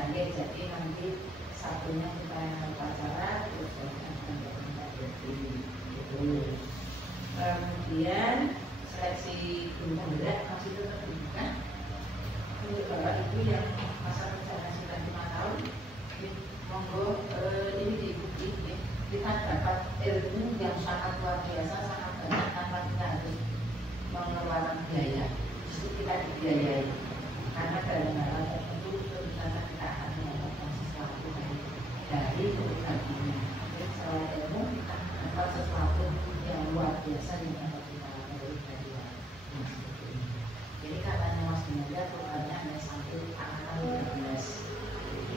nanti satunya kita upacara terus kemudian seleksi guru penggerak masih tetap dibuka untuk Bapak Ibu yang masa perjalanan sudah 5 tahun. Monggo ini diikuti kita dapat ilmu yang sangat luar biasa sangat banyak tanpa kita harus mengeluarkan biaya justru kita dibiayai karena dalam hal tertentu terutama kita akan mendapatkan sesuatu dari kebutuhan dunia. Selain ilmu kita dapat sesuatu yang luar biasa yang dapat kita lakukan dari yang seperti ini. Jadi katanya Mas Bunda programnya hanya sampai angkatan 13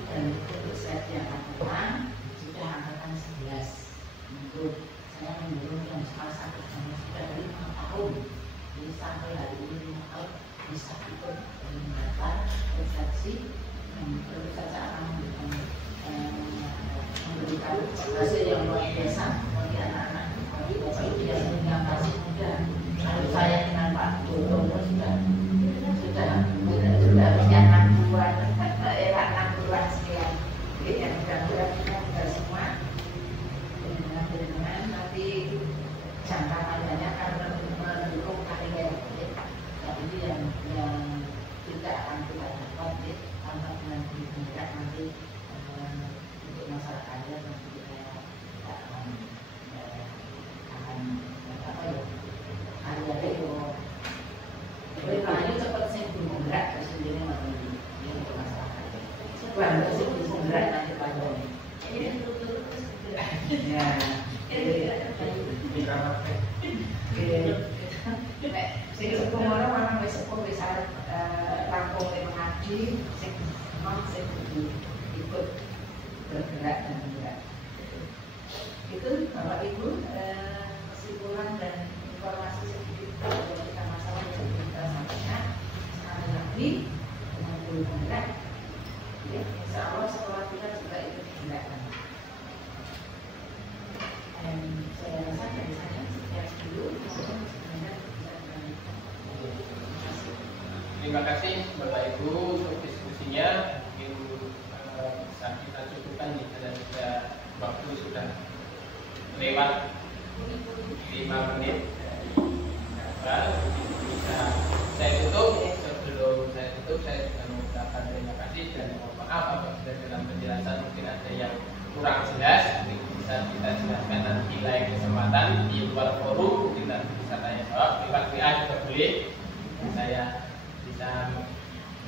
dan untuk set yang akan sudah angkatan 11. Untuk saya menurut yang salah satu sudah dari 5 tahun jadi sampai hari ini 5 tahun bisa ikut mendaftar persepsi tentu saja akan memberikan hasil yang luar biasa bagi anak-anak bagi Bapak Ibu yang masih muda. Lalu saya dengan Pak Dodo sudah usia 60-an era 60-an sekian. Jadi yang mudah-mudahan kita semua dengan nanti jangka panjangnya karena mendukung karir itu yang tidak akan kita dapat tanpa dengan pendidikan nanti untuk masalah karir nanti kita akan Sing sepuh ngono ana wis sepuh wis arep rampung mengaji sing non sing ikut bergerak dan bergerak. Itu Bapak Ibu kesimpulan dan informasi sedikit tentang masalah yang kita sampaikan. Sekali lagi dengan bergerak, ya, insya Allah sekolah kita juga ikut bergerak. Dan saya rasa dari saya sekian dulu. Terima kasih Bapak Ibu untuk diskusinya. Mungkin bisa kita cukupkan nih karena sudah waktu sudah lewat 5 menit. Bisa saya tutup. Sebelum saya tutup, saya juga mengucapkan terima kasih dan mohon maaf apabila dalam penjelasan mungkin ada yang kurang jelas. Mungkin bisa kita jelaskan nanti lain kesempatan di luar forum. Mungkin nanti bisa tanya jawab lewat WA juga boleh.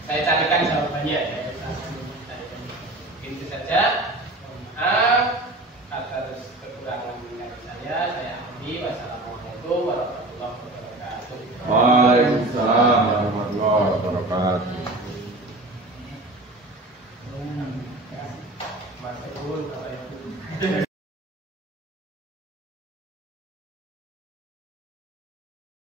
Saya carikan jawabannya. Mungkin itu saja. Mohon maaf atas kekurangan dari saya. Saya akhiri. Wassalamualaikum warahmatullahi wabarakatuh.